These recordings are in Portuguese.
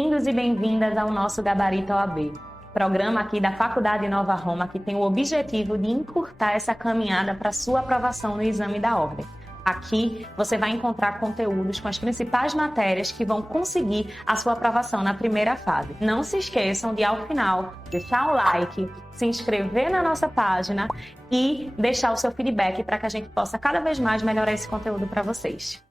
Bem-vindos e bem-vindas ao nosso Gabarito OAB, programa aqui da Faculdade Nova Roma que tem o objetivo de encurtar essa caminhada para sua aprovação no exame da ordem. Aqui você vai encontrar conteúdos com as principais matérias que vão conseguir a sua aprovação na primeira fase. Não se esqueçam de, ao final, deixar o like, se inscrever na nossa página e deixar o seu feedback para que a gente possa cada vez mais melhorar esse conteúdo para vocês.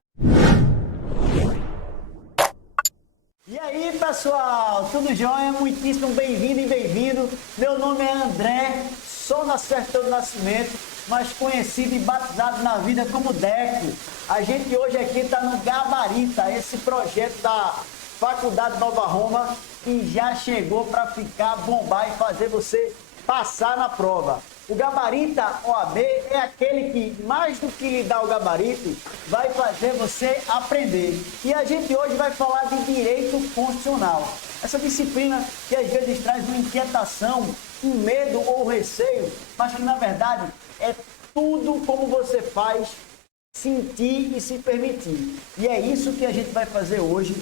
E aí, pessoal, tudo jóia? Muitíssimo bem-vindo e bem-vindo. Meu nome é André, sou na certidão do nascimento, mas conhecido e batizado na vida como Deco. A gente hoje aqui está no Gabarita, esse projeto da Faculdade Nova Roma, que já chegou para ficar, bombar e fazer você passar na prova. O Gabarita OAB é aquele que, mais do que lhe dar o gabarito, vai fazer você aprender. E a gente hoje vai falar de direito constitucional. Essa disciplina que às vezes traz uma inquietação, um medo ou receio, mas que na verdade é tudo como você faz sentir e se permitir. E é isso que a gente vai fazer hoje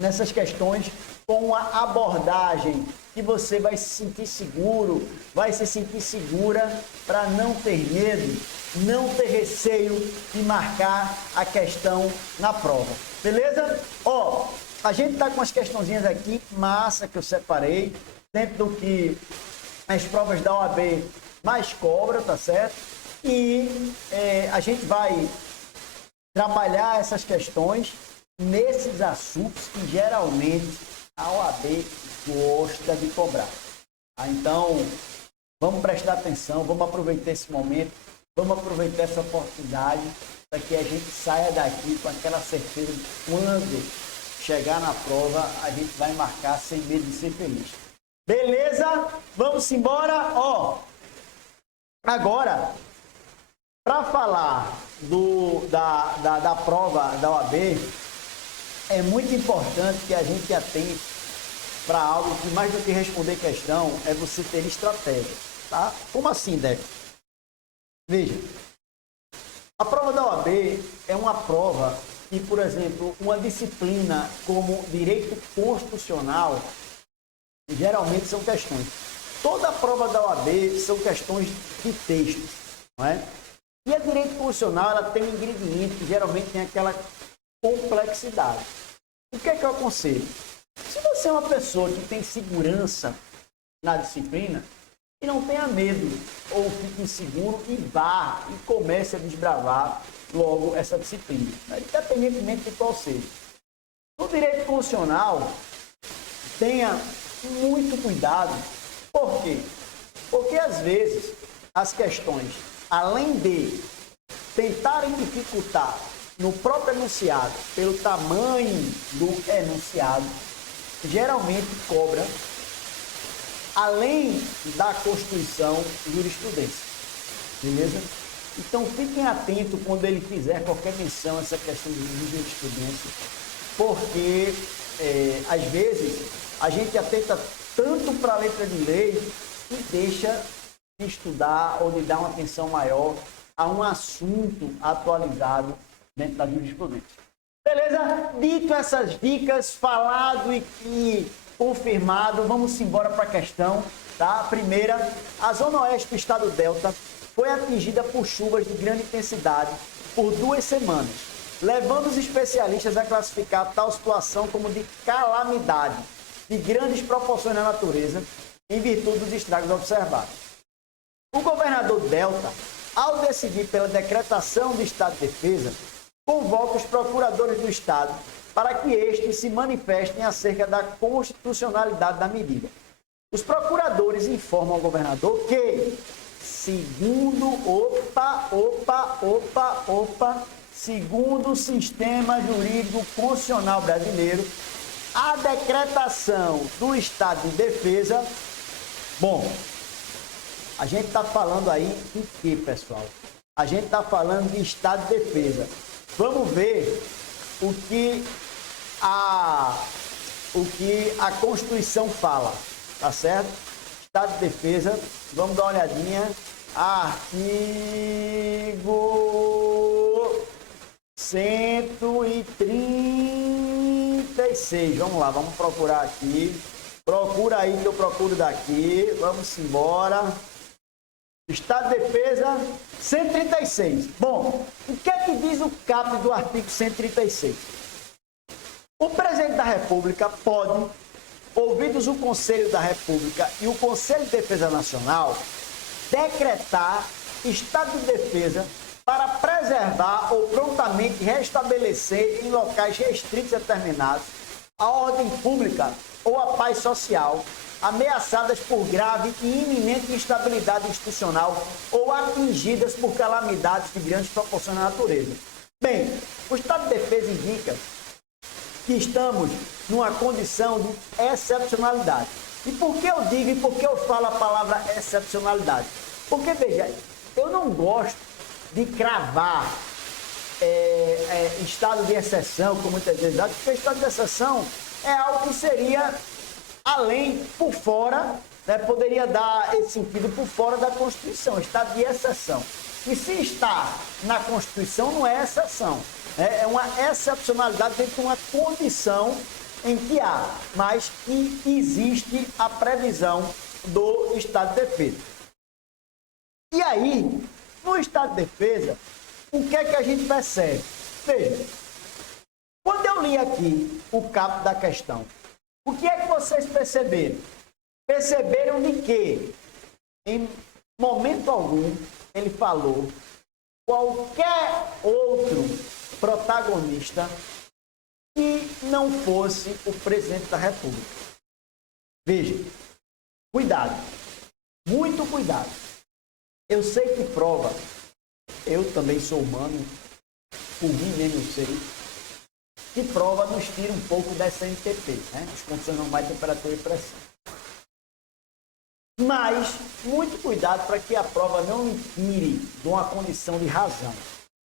nessas questões, com uma abordagem que você vai se sentir seguro, vai se sentir segura para não ter medo, não ter receio de marcar a questão na prova. Beleza? Ó, a gente está com as questãozinhas aqui, massa, que eu separei, dentro do que as provas da OAB mais cobram, tá certo? E a gente vai trabalhar essas questões nesses assuntos que geralmente a OAB gosta de cobrar. Então, vamos prestar atenção, vamos aproveitar esse momento, vamos aproveitar essa oportunidade para que a gente saia daqui com aquela certeza de quando chegar na prova, a gente vai marcar sem medo de ser feliz. Beleza? Vamos embora? Ó, agora, para falar da prova da OAB, é muito importante que a gente atente para algo que, mais do que responder questão, é você ter estratégia, tá? Como assim, Deco? Veja, a prova da OAB é uma prova que, por exemplo, uma disciplina como direito constitucional, geralmente são questões. Toda a prova da OAB são questões de textos, não é? E a direito constitucional, ela tem um ingrediente que geralmente tem aquela complexidade. O que é que eu aconselho? Se você é uma pessoa que tem segurança na disciplina, e não tenha medo ou fique inseguro e vá e comece a desbravar logo essa disciplina, independentemente de qual seja. No direito constitucional, tenha muito cuidado. Por quê? Porque às vezes as questões, além de tentarem dificultar no próprio enunciado, pelo tamanho do enunciado, geralmente cobra, além da Constituição, jurisprudência. Beleza? Então, fiquem atentos quando ele fizer qualquer menção a essa questão de jurisprudência, porque, às vezes, a gente atenta tanto para a letra de lei e deixa de estudar ou de dar uma atenção maior a um assunto atualizado dentro da jurisprudência. Beleza? Dito essas dicas, falado e confirmado, vamos embora para a questão, tá? A primeira, a zona oeste do estado Delta foi atingida por chuvas de grande intensidade por 2 semanas, levando os especialistas a classificar tal situação como de calamidade de grandes proporções na natureza, em virtude dos estragos observados. O governador Delta, ao decidir pela decretação do estado de defesa, convoca os procuradores do Estado para que estes se manifestem acerca da constitucionalidade da medida. Os procuradores informam ao governador que, segundo segundo o sistema jurídico constitucional brasileiro, a decretação do estado de defesa, bom, a gente está falando aí em quê, pessoal? A gente está falando de estado de defesa. Vamos ver o que a Constituição fala, tá certo? Estado de defesa, vamos dar uma olhadinha. Artigo 130 136. Vamos lá, vamos procurar aqui. Procura aí que eu procuro daqui. Vamos embora. Estado de Defesa 136. Bom, o que é que diz o caput do artigo 136? O presidente da República pode, ouvidos o Conselho da República e o Conselho de Defesa Nacional, decretar estado de defesa para preservar ou prontamente restabelecer em locais restritos e determinados a ordem pública ou a paz social, ameaçadas por grave e iminente instabilidade institucional ou atingidas por calamidades de grandes proporções na natureza. Bem, o estado de defesa indica que estamos numa condição de excepcionalidade. E por que eu digo e por que eu falo a palavra excepcionalidade? Porque, veja, eu não gosto de cravar estado de exceção, como muitas vezes dá, porque estado de exceção é algo que seria além, por fora, né, poderia dar esse sentido por fora da Constituição, estado de exceção. E se está na Constituição, não é exceção. É uma excepcionalidade dentro de uma condição em que há, mas que existe a previsão do estado de defesa. E aí, no estado de defesa, o que é que a gente percebe? Veja, quando eu li aqui o caput da questão, o que é que vocês perceberam? Perceberam de que, em momento algum, ele falou qualquer outro protagonista que não fosse o presidente da República. Veja, cuidado, muito cuidado. Eu sei que prova, eu também sou humano, por mim mesmo eu sei, que prova nos tira um pouco dessa NTP, né? As condições normais de temperatura e pressão. Mas, muito cuidado para que a prova não me tire de uma condição de razão.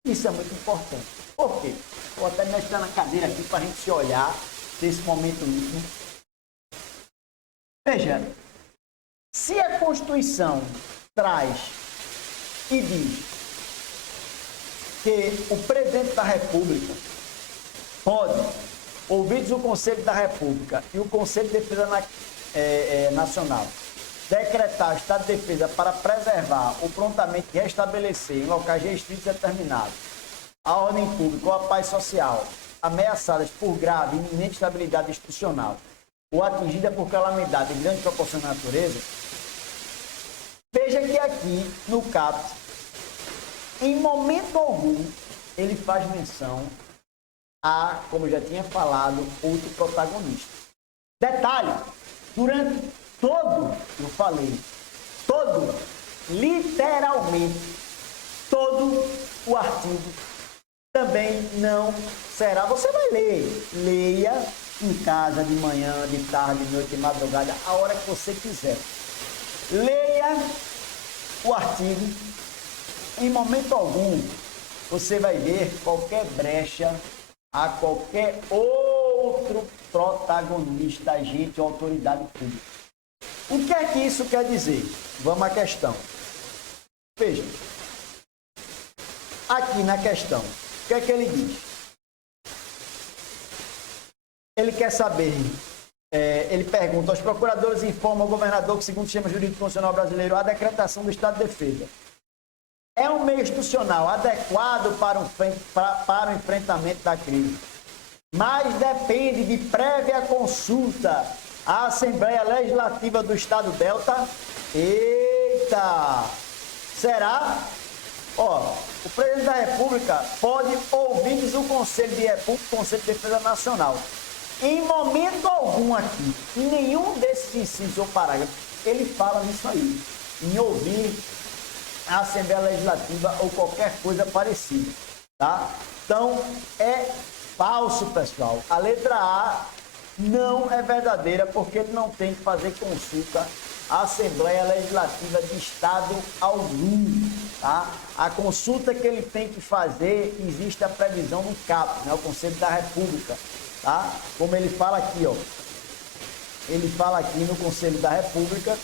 Isso é muito importante. Por quê? Vou até mexer na cadeira aqui para a gente se olhar nesse momento íntimo. Veja, se a Constituição traz e diz que o presidente da República pode, ouvidos o Conselho da República e o Conselho de Defesa Nacional, decretar estado de defesa para preservar ou prontamente restabelecer em locais restritos e determinados a ordem pública ou a paz social, ameaçadas por grave e iminente instabilidade institucional ou atingida por calamidade de grande proporção na natureza, veja que aqui no caput, em momento algum, ele faz menção a, como eu já tinha falado, outro protagonista. Detalhe, durante todo, eu falei, todo, literalmente, todo o artigo também não será. Você vai ler, leia em casa, de manhã, de tarde, de noite, de madrugada, a hora que você quiser. Leia o artigo, em momento algum, você vai ver qualquer brecha a qualquer outro protagonista, agente ou autoridade pública. O que é que isso quer dizer? Vamos à questão. Veja, aqui na questão, o que é que ele diz? Ele quer saber, ele pergunta, os procuradores informam ao governador que, segundo o sistema jurídico constitucional brasileiro, a decretação do estado de defesa é um meio institucional adequado para o enfrentamento da crise, mas depende de prévia consulta à Assembleia Legislativa do Estado Delta. Eita! Será? Ó, o presidente da República pode ouvir o Conselho de República, o Conselho de Defesa Nacional. Em momento algum aqui, em nenhum desses incisos ou parágrafos, ele fala nisso aí, em ouvir a Assembleia Legislativa ou qualquer coisa parecida, tá? Então, é falso, pessoal. A letra A não é verdadeira porque ele não tem que fazer consulta à Assembleia Legislativa de Estado algum, tá? A consulta que ele tem que fazer, existe a previsão no caput, né? O Conselho da República, tá? Como ele fala aqui, ó. Ele fala aqui no Conselho da República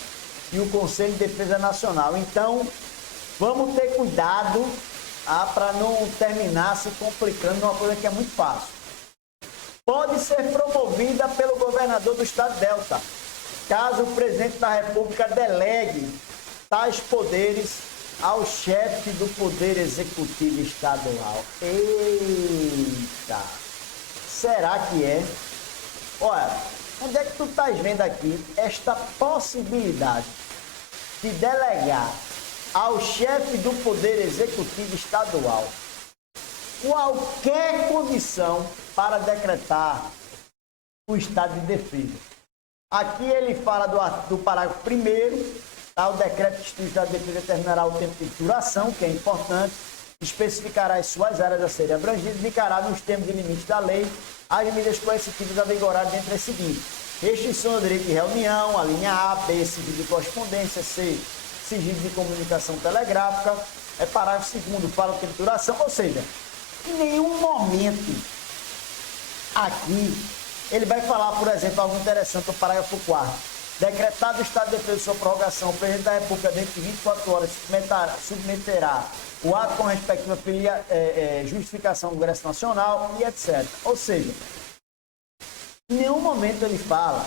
e o Conselho de Defesa Nacional. Então, vamos ter cuidado para não terminar se complicando numa coisa que é muito fácil. pode ser promovida pelo governador do estado de Delta, caso o presidente da República delegue tais poderes ao chefe do Poder Executivo Estadual. Eita! Será que é? Olha, onde é que tu estás vendo aqui esta possibilidade de delegar ao chefe do Poder Executivo Estadual qualquer condição para decretar o estado de defesa? Aqui ele fala do parágrafo 1º, tá? O decreto de estado de defesa determinará o tempo de duração, que é importante, especificará as suas áreas a serem abrangidas, indicará nos termos e limites da lei as medidas coercitivas a vigorar dentre as seguintes: restrição ao direito de reunião, a linha A, B, sigilo de correspondência, C, sigilo de comunicação telegráfica, parágrafo 2º, fala o tempo de duração, ou seja, em nenhum momento aqui ele vai falar, por exemplo, algo interessante, o parágrafo 4º. Decretado o estado de defesa de sua prorrogação, o presidente da República, dentro de 24 horas, submeterá o ato com respectiva justificação do Congresso Nacional e etc. Ou seja, em nenhum momento ele fala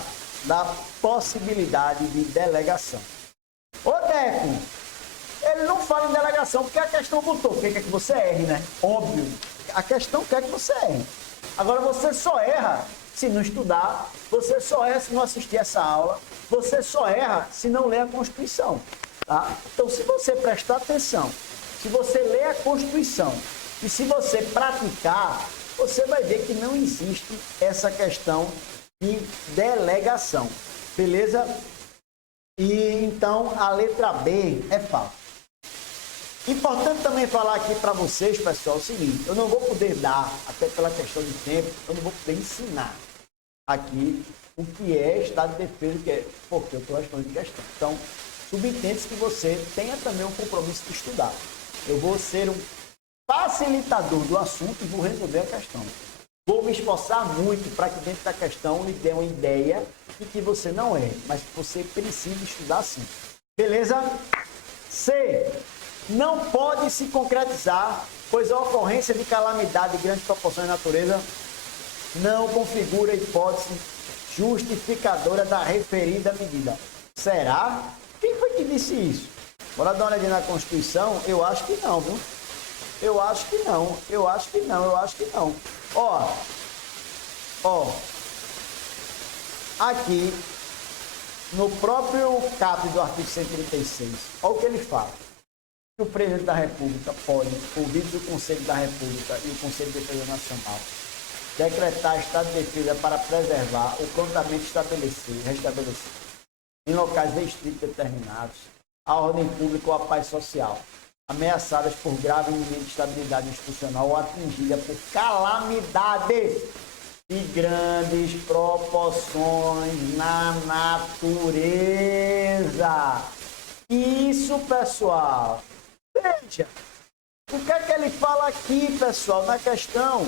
da possibilidade de delegação. Ô, Deco, ele não fala em delegação porque a questão botou. Quer que você erre, né? Óbvio. A questão quer que você erre. Agora, você só erra se não estudar, você só erra se não assistir essa aula, você só erra se não ler a Constituição. Tá? Então, se você prestar atenção, se você ler a Constituição e se você praticar, você vai ver que não existe essa questão de delegação. Beleza? E então a letra B é falsa. Importante também falar aqui para vocês, pessoal, o seguinte: eu não vou poder dar, até pela questão de tempo, eu não vou poder ensinar aqui o que é estado de defesa, o que é, porque eu estou respondendo questão. Então, subentende-se que você tenha também um compromisso de estudar. Eu vou ser um facilitador do assunto e vou resolver a questão. Vou me esforçar muito para que dentro da questão lhe dê uma ideia de que você não é, mas que você precisa estudar sim. Beleza? C. Não pode se concretizar, pois a ocorrência de calamidade de grandes proporções de natureza não configura hipótese justificadora da referida medida. Será? Quem foi que disse isso? Bora dar uma olhadinha na Constituição? Eu acho que não, viu? Eu acho que não. Eu acho que não. Eu acho que não. Ó. Aqui, no próprio caput do artigo 136, olha o que ele fala. O presidente da República pode, ouvidos o Conselho da República e o Conselho de Defesa Nacional, decretar estado de defesa para preservar o contamento restabelecido em locais restritos determinados, a ordem pública ou a paz social, ameaçadas por grave e iminente instabilidade institucional ou atingida por calamidades de grandes proporções na natureza. Isso, pessoal. Veja, o que é que ele fala aqui, pessoal, na questão?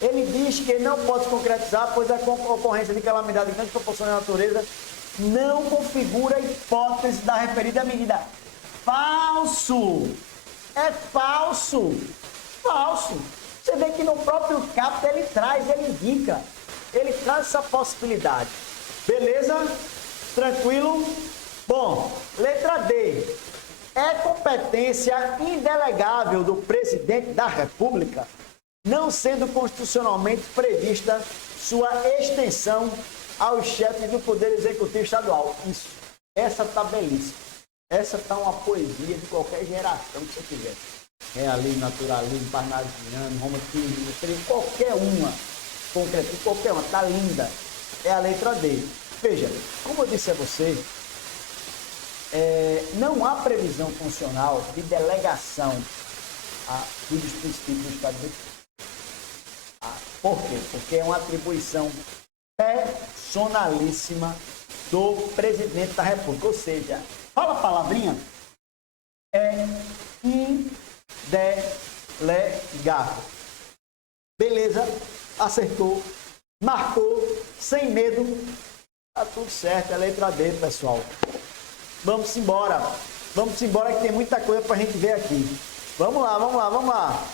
Ele diz que não pode se concretizar, pois a ocorrência de calamidade de grandes proporções na natureza não configura a hipótese da referida medida. Falso! É falso! Falso! Você vê que no próprio caput ele indica, ele traz essa possibilidade. Beleza? Tranquilo? Bom, letra D. É competência indelegável do presidente da República, não sendo constitucionalmente prevista sua extensão aos chefes do Poder Executivo Estadual. Isso. Essa tá belíssima. Essa tá uma poesia de qualquer geração que você tiver. Realismo, naturalismo, parnasiano, romantismo, qualquer uma. Concreto, qualquer uma. Tá linda. É a letra D. Veja, como eu disse a você, não há previsão funcional de delegação dos princípios do Estado de Defesa. Por quê? Porque é uma atribuição personalíssima do presidente da República. Ou seja, fala a palavrinha, é indelegável. Beleza? Acertou, marcou, sem medo. Tá tudo certo, é a letra D, pessoal. Vamos embora. Vamos embora que tem muita coisa para a gente ver aqui. Vamos lá.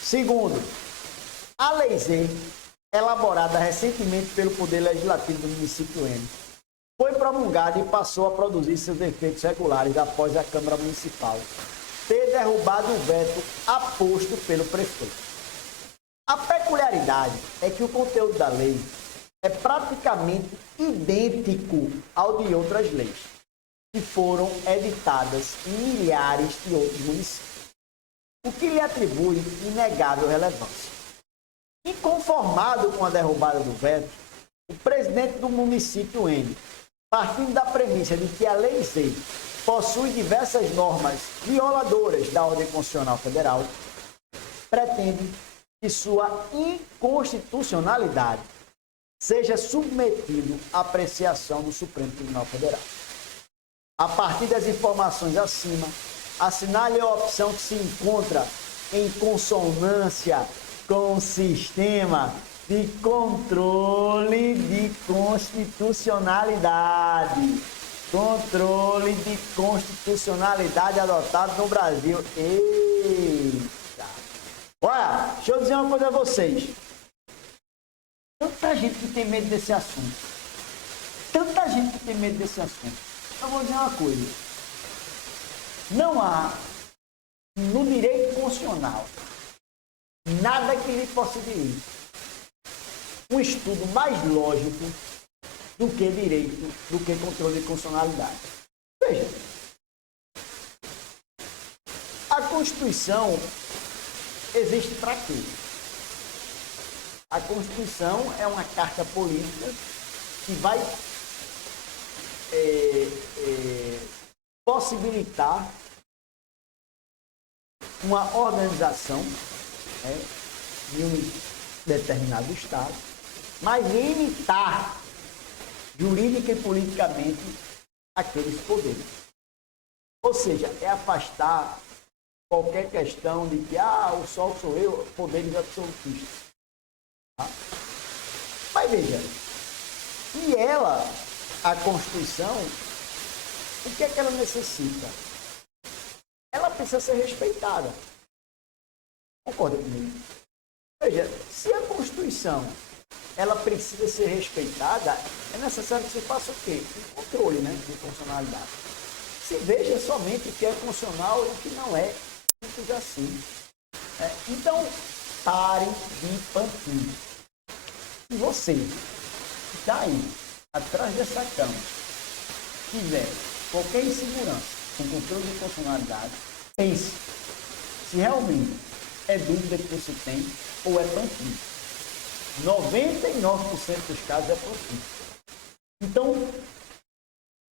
Segundo, A Lei Z, elaborada recentemente pelo Poder Legislativo do município N, foi promulgada e passou a produzir seus efeitos regulares após a Câmara Municipal ter derrubado o veto aposto pelo prefeito. A peculiaridade é que o conteúdo da lei é praticamente idêntico ao de outras leis, que foram editadas em milhares de outros municípios, o que lhe atribui inegável relevância. Inconformado com a derrubada do veto, o presidente do município N, partindo da premissa de que a Lei Z possui diversas normas violadoras da ordem constitucional federal, pretende que sua inconstitucionalidade seja submetido à apreciação do Supremo Tribunal Federal. A partir das informações acima, assinale a opção que se encontra em consonância com o sistema de controle de constitucionalidade. Controle de constitucionalidade adotado no Brasil. Eita! Olha, deixa eu dizer uma coisa a vocês. Tanta gente que tem medo desse assunto. Tanta gente que tem medo desse assunto. Eu vou dizer uma coisa. Não há no direito constitucional nada que lhe possibilite um estudo mais lógico do que direito, do que controle de constitucionalidade. Veja, a Constituição existe para quê? A Constituição é uma carta política que vai possibilitar uma organização de um determinado Estado, mas limitar jurídica e politicamente aqueles poderes. Ou seja, é afastar qualquer questão de que o sol sou eu, poderes absolutistas. Tá? Mas veja, e ela, a Constituição, o que é que ela necessita? Ela precisa ser respeitada. Concorda comigo? Veja, se a Constituição ela precisa ser respeitada, é necessário que se faça o quê? Um controle, né, de constitucionalidade. Se veja somente o que é constitucional e o que não é, simples assim. Então, pare de pantinho. Se você que está aí, atrás dessa cama, tiver qualquer insegurança com controle de constitucionalidade, pense se realmente é dúvida que você tem ou é pantinho. 99% dos casos é pantinho. Então,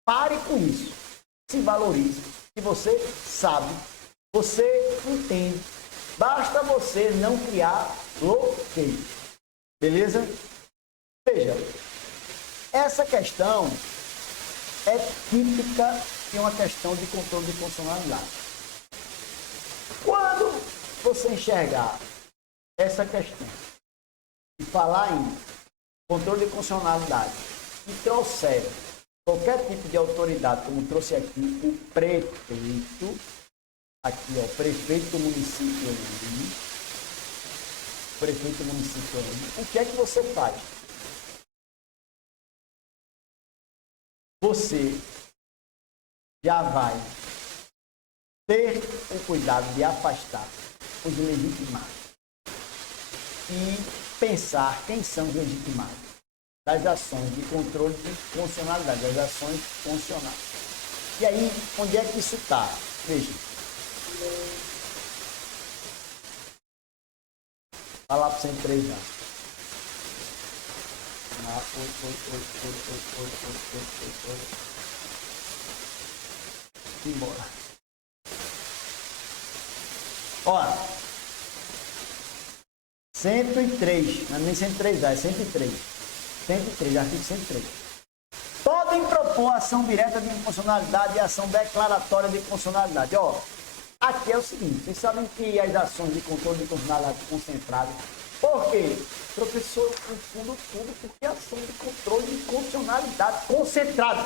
pare com isso. Se valorize. Se você sabe, você entende. Basta você não criar bloqueio. Beleza? Veja, essa questão é típica de uma questão de controle de constitucionalidade. Quando você enxergar essa questão e falar em controle de constitucionalidade e trouxer qualquer tipo de autoridade, como trouxe aqui o prefeito, aqui ó, prefeito do município, prefeito do município, o que é que você faz? Você já vai ter o cuidado de afastar os legitimados e pensar quem são os legitimados das ações de controle de constitucionalidade, das ações constitucionais. E aí, onde é que isso está? Veja. Vai lá para o 103 já. Embora. Olha. 103, não é nem 103, é 103. 103, artigo 103. Podem propor ação direta de inconstitucionalidade e ação declaratória de inconstitucionalidade. Ó, aqui é o seguinte, vocês sabem que as ações de controle de inconstitucionalidade concentradas, por quê? Professor, eu confundo tudo porque a ação de controle de constitucionalidade concentrada,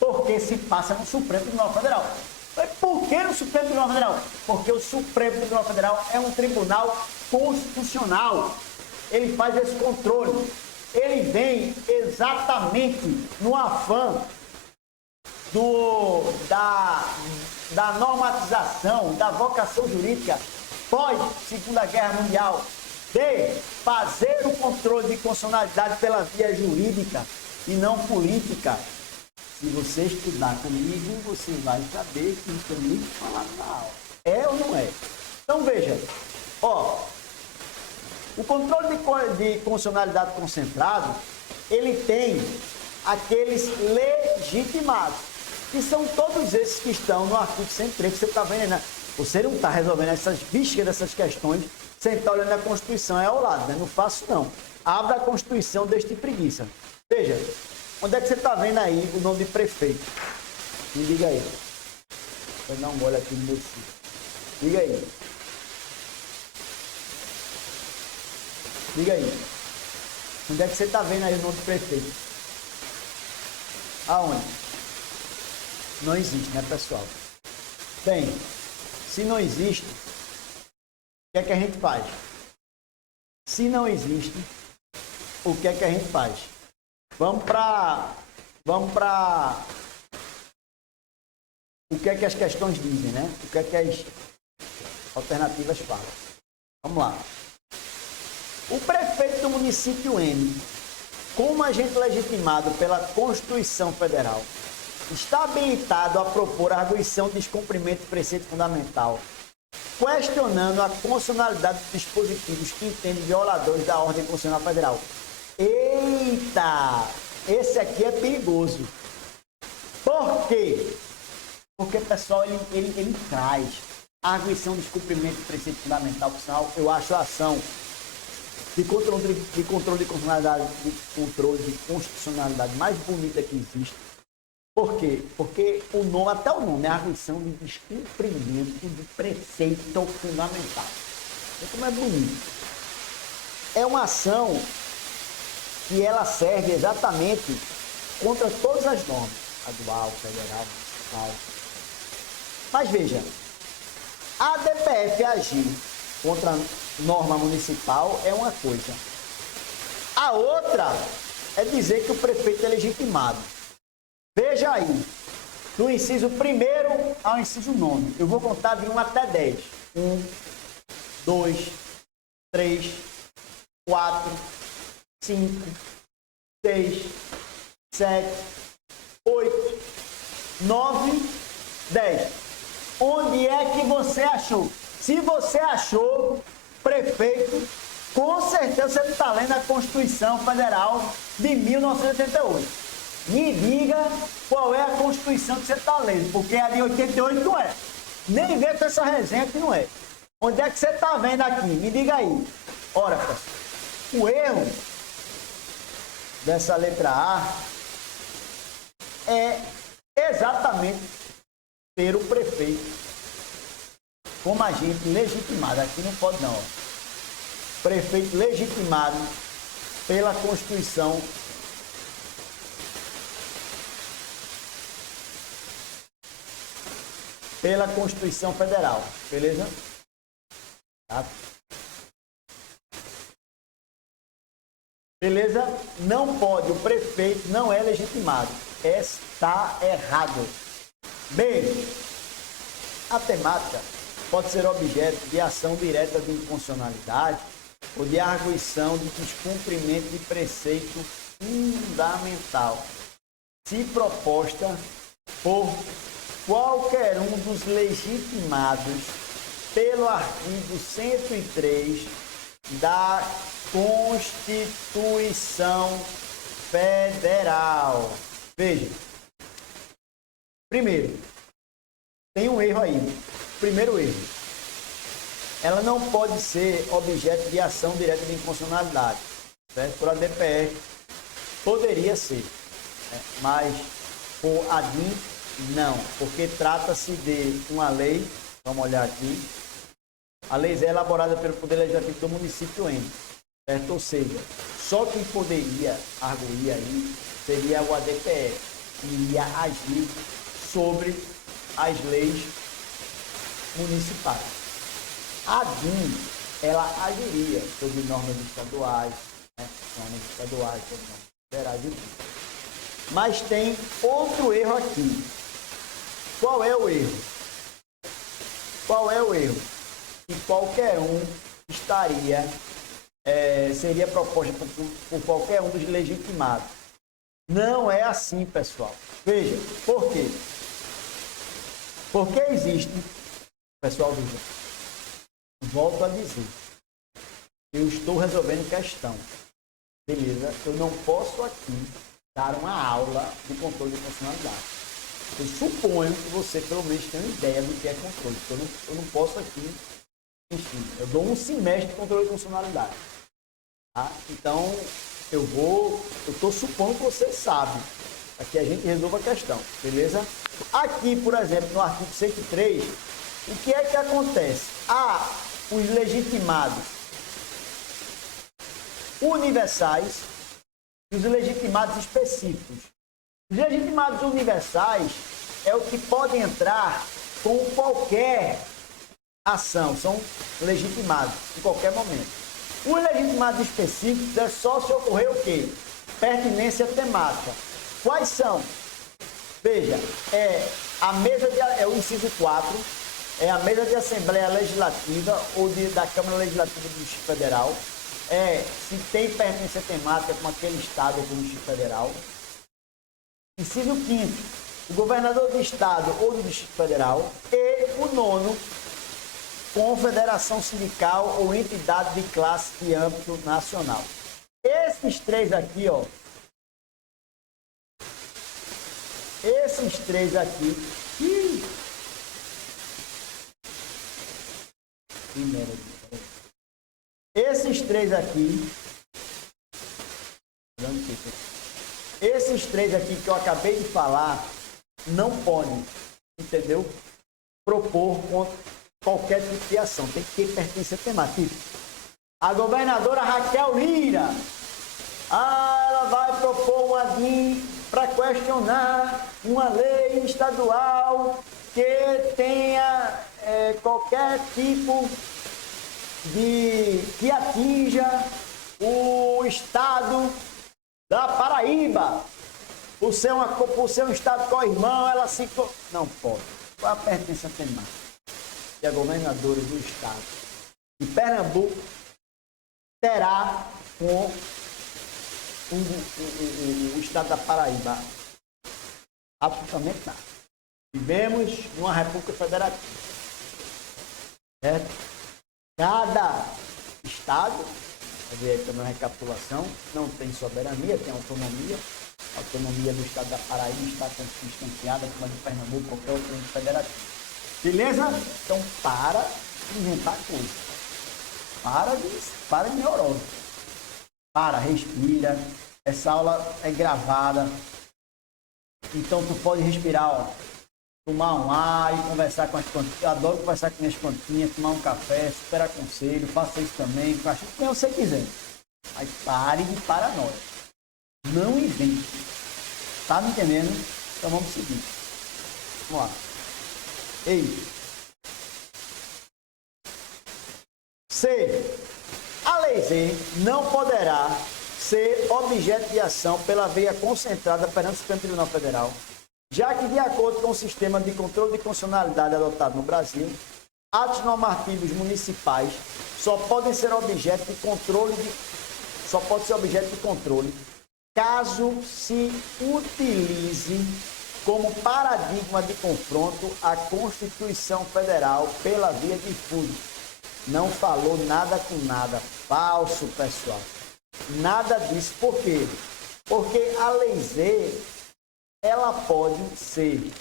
porque se passa no Supremo Tribunal Federal. Por que no Supremo Tribunal Federal? Porque o Supremo Tribunal Federal é um tribunal constitucional. ele faz esse controle. Ele vem exatamente no afã da normatização, da vocação jurídica pós-Segunda Guerra Mundial, de fazer o controle de constitucionalidade pela via jurídica e não política. Se você estudar comigo, você vai saber que isso é muito falado na aula. É ou não é? Então veja, ó, o controle de constitucionalidade concentrado, ele tem aqueles legitimados, que são todos esses que estão no artigo 103, que você está vendo, né? Você não está resolvendo essas bichas dessas questões sem estar olhando a Constituição, é ao lado, né? Não faço não. Abra a Constituição, deixe de preguiça. Veja, onde é que você está vendo aí o nome de prefeito? Me diga aí. Vou dar uma olhada aqui no meu sítio. Diga aí. Diga aí. Onde é que você está vendo aí o nome de prefeito? Aonde? Não existe, né, pessoal? Bem, se não existe, o que é que a gente faz? Se não existe, o que é que a gente faz? Vamos para o que é que as questões dizem, né? O que é que as alternativas falam? Vamos lá. O prefeito do município N, como agente legitimado pela Constituição Federal, está habilitado a propor a arguição de descumprimento de preceito fundamental, questionando a constitucionalidade dos dispositivos que entendem violadores da ordem constitucional federal. Eita! Esse aqui é perigoso. Por quê? Porque, pessoal, ele traz a arguição de descumprimento de preceito fundamental, por sinal, eu acho a ação de controle de constitucionalidade mais bonita que existe. Por quê? Porque até o nome é a arguição de descumprimento de preceito fundamental. Olha como é bonito. É uma ação que ela serve exatamente contra todas as normas, estadual, federal, municipal. Mas veja, a DPF agir contra a norma municipal é uma coisa. A outra é dizer que o prefeito é legitimado. Veja aí, do inciso 1º ao inciso 9. Eu vou contar de 1 até 10. 1, 2, 3, 4, 5, 6, 7, 8, 9, 10. Onde é que você achou? Se você achou, prefeito, com certeza você está lendo a Constituição Federal de 1988. Me diga qual é a Constituição que você está lendo, porque a de 88 não é. Nem vê com essa resenha que não é. Onde é que você está vendo aqui? Me diga aí. Ora, pessoal, o erro dessa letra A é exatamente ter o prefeito como agente legitimado. Aqui não pode não. Ó. Prefeito legitimado pela Constituição Federal, beleza? Tá? Beleza? Não pode, o prefeito não é legitimado. Está errado. Bem, a temática pode ser objeto de ação direta de inconstitucionalidade ou de arguição de descumprimento de preceito fundamental, se proposta por qualquer um dos legitimados pelo artigo 103 da Constituição Federal. Veja, primeiro, tem um erro aí. Primeiro erro. Ela não pode ser objeto de ação direta de inconstitucionalidade. Certo? Por ADPF, poderia ser. Mas por ADIM, não. Porque trata-se de uma lei, vamos olhar aqui. A lei é elaborada pelo Poder Legislativo do município N. Certo? Ou seja, só quem poderia arguir aí seria o ADPF, que iria agir sobre as leis municipais. A DIN ela agiria sobre normas estaduais, né? Normas estaduais, sobre normas federais e tudo. Mas tem outro erro aqui. Qual é o erro? Qual é o erro? Que qualquer um estaria, seria proposta por qualquer um dos legitimados. Não é assim, pessoal. Veja, por quê? Porque existe, pessoal, veja, volto a dizer, eu estou resolvendo questão, beleza? Eu não posso aqui dar uma aula de controle de constitucionalidade. Eu suponho que você, pelo menos, tenha uma ideia do que é controle. Eu não posso aqui, enfim, eu dou um semestre de controle de constitucionalidade. Tá? Então, eu estou supondo que você sabe. Aqui a gente resolve a questão, beleza? Aqui, por exemplo, no artigo 103, o que é que acontece? Os legitimados universais e os legitimados específicos. Os legitimados universais é o que podem entrar com qualquer ação, são legitimados em qualquer momento. Os legitimados específicos é só se ocorrer o quê? Pertinência temática. Quais são? Veja, é o inciso 4, é a mesa de Assembleia Legislativa ou da Câmara Legislativa do Distrito Federal. Se tem pertinência temática com aquele Estado ou com o Distrito Federal. Inciso 5º, o governador do Estado ou do Distrito Federal. E o 9º, confederação sindical ou entidade de classe de âmbito nacional. Esses três aqui, ó. Esses três aqui. Esses três aqui. Esses três aqui que eu acabei de falar não podem, entendeu? Propor contra qualquer tipo de ação. Tem que ter pertença temática. Tipo, a governadora Raquel Lira, ela vai propor uma DIN para questionar uma lei estadual que tenha qualquer tipo que atinja o estado da Paraíba. Por ser um estado co-irmão, ela se... Não pode. Qual a pertença temática? Que a governadora do estado de Pernambuco terá com o estado da Paraíba? Absolutamente nada. Vivemos numa república federativa. Certo? Cada estado, fazer aqui uma recapitulação, não tem soberania, tem autonomia. A autonomia do estado da Paraíba está consubstanciada como a de Pernambuco, qualquer outro ente federativo. Beleza? Então, para de inventar coisa. Para de neurose. Respira. Essa aula é gravada. Então, tu pode respirar, ó. Tomar um ar e conversar com as plantinhas. Eu adoro conversar com minhas plantinhas, tomar um café, superar conselho, faça isso também, faça o que você quiser. Mas pare de paranoia. Não invente. Tá me entendendo? Então vamos seguir. Vamos lá. C. A Lei Z não poderá ser objeto de ação pela via concentrada perante o Supremo Tribunal Federal, já que, de acordo com o sistema de controle de constitucionalidade adotado no Brasil, atos normativos municipais só podem ser objeto de controle caso se utilize como paradigma de confronto a Constituição Federal pela via difusa. Não falou nada com nada. Falso, pessoal. Nada disso. Por quê? Porque a Lei Z, ela pode ser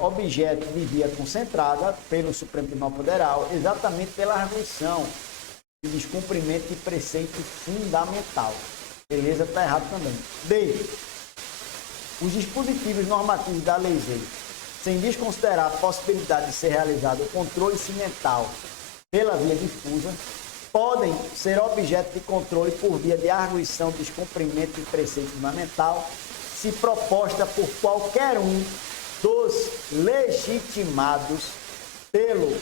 objeto de via concentrada pelo Supremo Tribunal Federal, exatamente pela arguição de descumprimento de preceito fundamental. Beleza? Está errado também. B. Os dispositivos normativos da Lei Z, sem desconsiderar a possibilidade de ser realizado o controle cimental pela via difusa, podem ser objeto de controle por via de arguição de descumprimento de preceito fundamental, se proposta por qualquer um dos legitimados pelo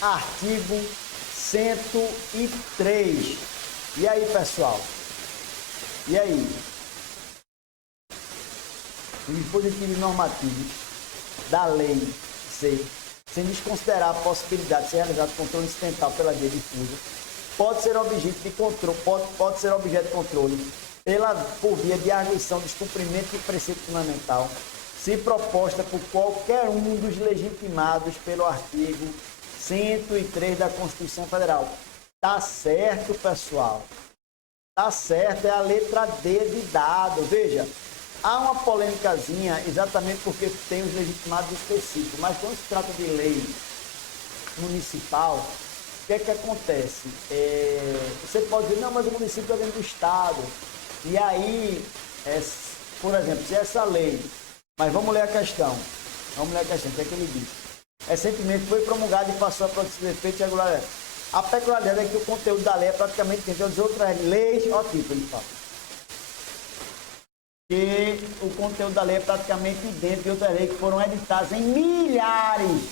artigo 103. E aí, pessoal? E aí? O dispositivo normativo da lei C, sem desconsiderar a possibilidade de ser realizado controle incidental pela via difusa, pode ser objeto de controle, pode ser objeto de controle por via de arguição, descumprimento de preceito fundamental, se proposta por qualquer um dos legitimados pelo artigo 103 da Constituição Federal. Tá certo, pessoal? Tá certo, é a letra D de dado. Veja, há uma polêmicazinha exatamente porque tem os legitimados específicos, mas quando se trata de lei municipal, o que é que acontece? Você pode dizer, não, mas o município é dentro do Estado. E aí, por exemplo, se essa lei... Mas vamos ler a questão. Vamos ler a questão, o que é que ele diz? Recentemente foi promulgado e passou a produzir efeitos regulares. A peculiaridade é que o conteúdo da lei é praticamente idêntico às outras leis. Olha o tipo, ele fala. Que o conteúdo da lei é praticamente idêntico de outras leis que foram editadas em milhares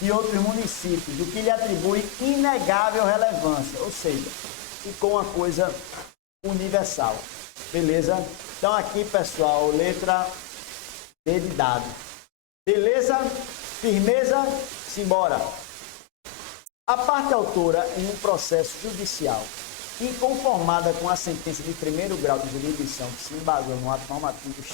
de outros municípios, o que lhe atribui inegável relevância. Ou seja, ficou uma coisa universal. Beleza? Então aqui, pessoal, letra D de dado. Beleza? Firmeza? Simbora. A parte autora em um processo judicial inconformada com a sentença de primeiro grau de jurisdição que se embasou no ato normativo,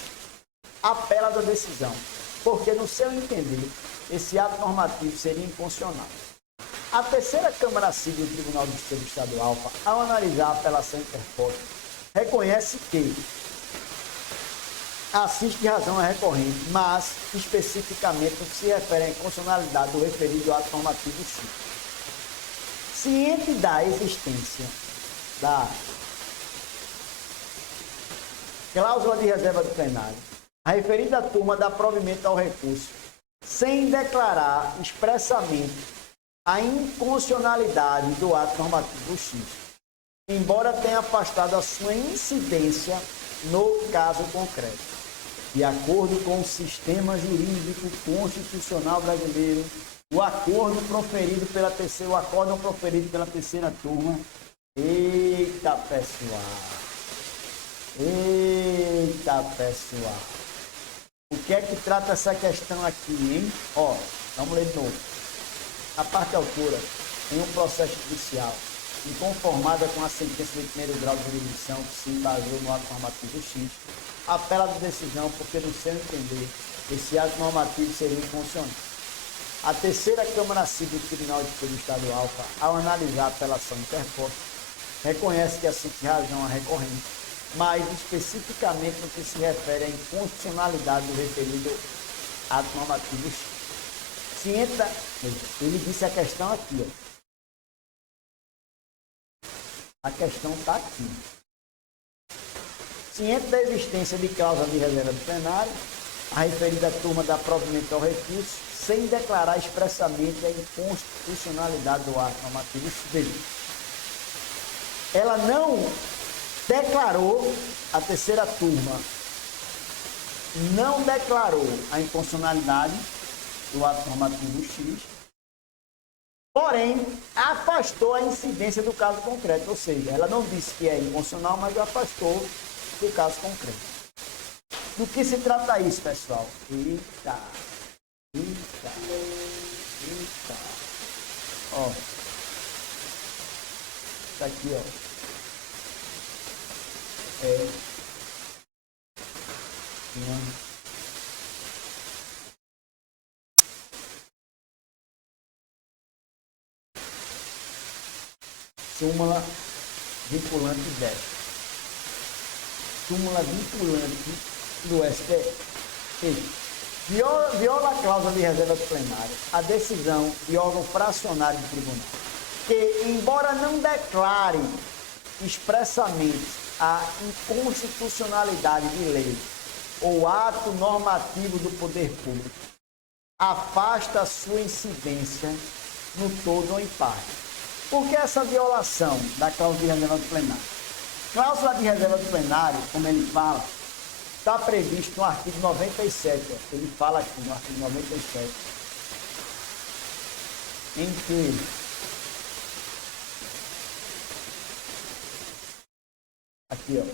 apela da decisão, porque, no seu entender, esse ato normativo seria inconstitucional. A terceira Câmara Civil do Tribunal do Distrito Estadual, ao analisar a apelação interposta, reconhece que assiste de razão a recorrente, mas, especificamente, no que se refere à inconstitucionalidade do referido ato normativo 5. Ciente da existência da cláusula de reserva do plenário, a referida turma dá provimento ao recurso, sem declarar expressamente a inconstitucionalidade do ato normativo X, embora tenha afastado a sua incidência no caso concreto. De acordo com o sistema jurídico constitucional brasileiro, o acórdão proferido pela terceira turma. Eita, pessoal! Eita, pessoal! O que é que trata essa questão aqui, hein? Ó, vamos ler de novo. A parte autora, em um processo judicial, inconformada com a sentença de primeiro grau de jurisdição que se embasou no ato normativo X, apela da decisão porque, no seu entender, esse ato normativo seria inconstitucional. A terceira Câmara Civil do Tribunal de Distrito Estadual, ao analisar a apelação interposta, reconhece que assiste razão a recorrente, mas especificamente no que se refere à inconstitucionalidade do referido ato normativo X. Ele disse a questão aqui, ó. A questão está aqui. Ciente da existência de cláusula de reserva do plenário, a referida turma dá provimento ao recurso, sem declarar expressamente a inconstitucionalidade do ato normativo. Ela não declarou, a terceira turma não declarou a inconstitucionalidade do ato normativo X, porém afastou a incidência do caso concreto, ou seja, ela não disse que é inconstitucional, mas afastou do caso concreto. Do que se trata isso, pessoal? Eita! Ó. Tá aqui, ó. Súmula vinculante 10. Súmula vinculante do STF. Viola a cláusula de reserva do plenário a decisão de órgão fracionário do tribunal, que, embora não declare expressamente a inconstitucionalidade de lei ou ato normativo do poder público, afasta a sua incidência no todo ou em parte. Por que essa violação da cláusula de reserva do plenário? Cláusula de reserva do plenário, como ele fala, está previsto no artigo 97, ó. Ele fala aqui no artigo 97, em que Aqui, ó.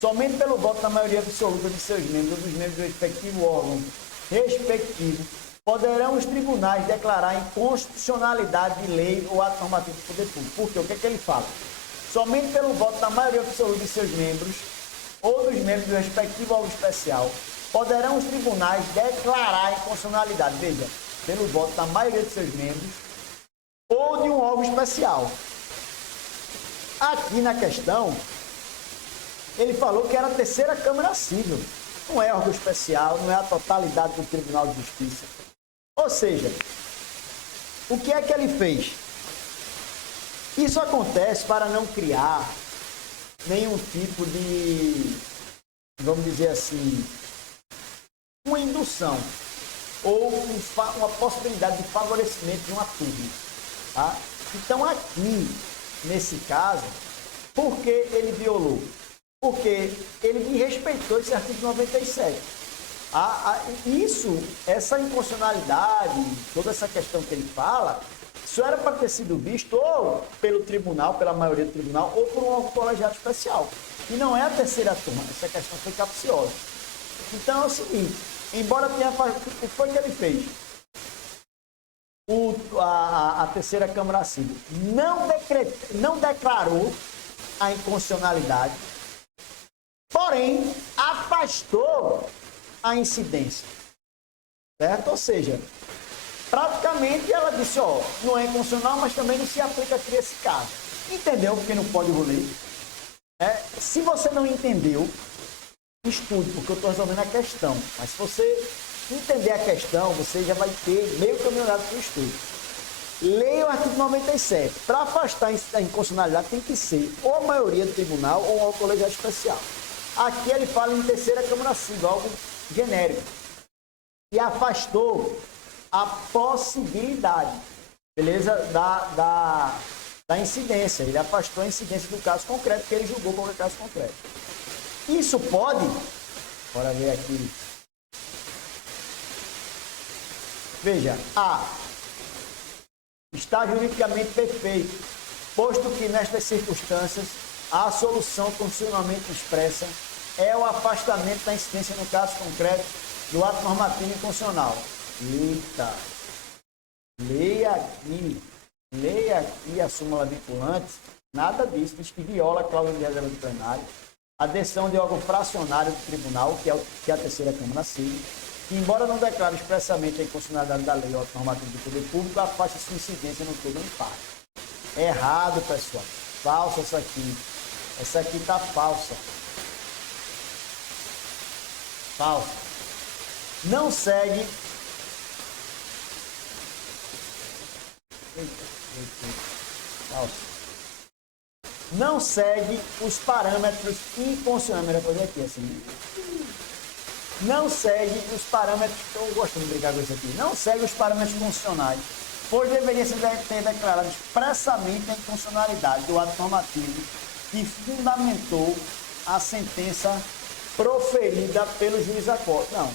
Somente pelo voto da maioria absoluta de seus membros ou dos membros do respectivo órgão respectivo, poderão os tribunais declarar inconstitucionalidade de lei ou ato normativo do poder público. Por quê? O que é que ele fala? Somente pelo voto da maioria absoluta de seus membros ou dos membros do respectivo órgão especial, poderão os tribunais declarar inconstitucionalidade, veja, pelo voto da maioria de seus membros ou de um órgão especial. Aqui na questão, ele falou que era a terceira Câmara Civil. Não é órgão especial, não é a totalidade do Tribunal de Justiça. Ou seja, o que é que ele fez? Isso acontece para não criar nenhum tipo de, vamos dizer assim, uma indução ou uma possibilidade de favorecimento de uma turma. Tá? Então, aqui, nesse caso, por que ele violou? Porque ele desrespeitou esse artigo 97. Essa inconstitucionalidade, toda essa questão que ele fala, isso era para ter sido visto ou pelo tribunal, pela maioria do tribunal, ou por um órgão colegiado especial. E não é a terceira turma, essa questão foi capciosa. Então é o seguinte, embora tenha... O que foi que ele fez? A terceira Câmara Civil não declarou a inconstitucionalidade, porém afastou a incidência, certo? Ou seja, praticamente ela disse, ó, não é inconstitucional, mas também não se aplica aqui esse caso. Entendeu? Porque não pode rolê. Se você não entendeu, estude, porque eu estou resolvendo a questão. Mas se você entender a questão, você já vai ter meio caminho andado para o estudo. Leia o artigo 97. Para afastar a inconstitucionalidade tem que ser ou a maioria do tribunal ou o colegiado especial. Aqui ele fala em terceira Câmara Civil, algo genérico. E afastou a possibilidade, beleza, da incidência. Ele afastou a incidência do caso concreto, porque ele julgou qualquer caso concreto. Isso pode, bora ver aqui. Veja, está juridicamente perfeito, posto que nestas circunstâncias a solução constitucionalmente expressa é o afastamento da incidência no caso concreto do ato normativo inconstitucional. Eita! Leia aqui a súmula vinculante, nada disso, diz que viola a cláusula de reserva do plenário, a decisão de órgão fracionário do tribunal, que é a terceira Câmara Civil, que, embora não declare expressamente a inconstitucionalidade da lei ou ato normativo do poder público, afasta sua incidência no todo ou em parte. Errado, pessoal. Falsa essa aqui. Essa aqui está falsa. Falsa. Não segue... Falsa. Não segue os parâmetros inconstitucionais. Vou fazer aqui assim. Não segue os parâmetros... Estou gostando de brincar com isso aqui. Não segue os parâmetros constitucionais, pois deveria ter declarado expressamente a inconstitucionalidade do ato normativo que fundamentou a sentença proferida pelo juiz da Corte. Não.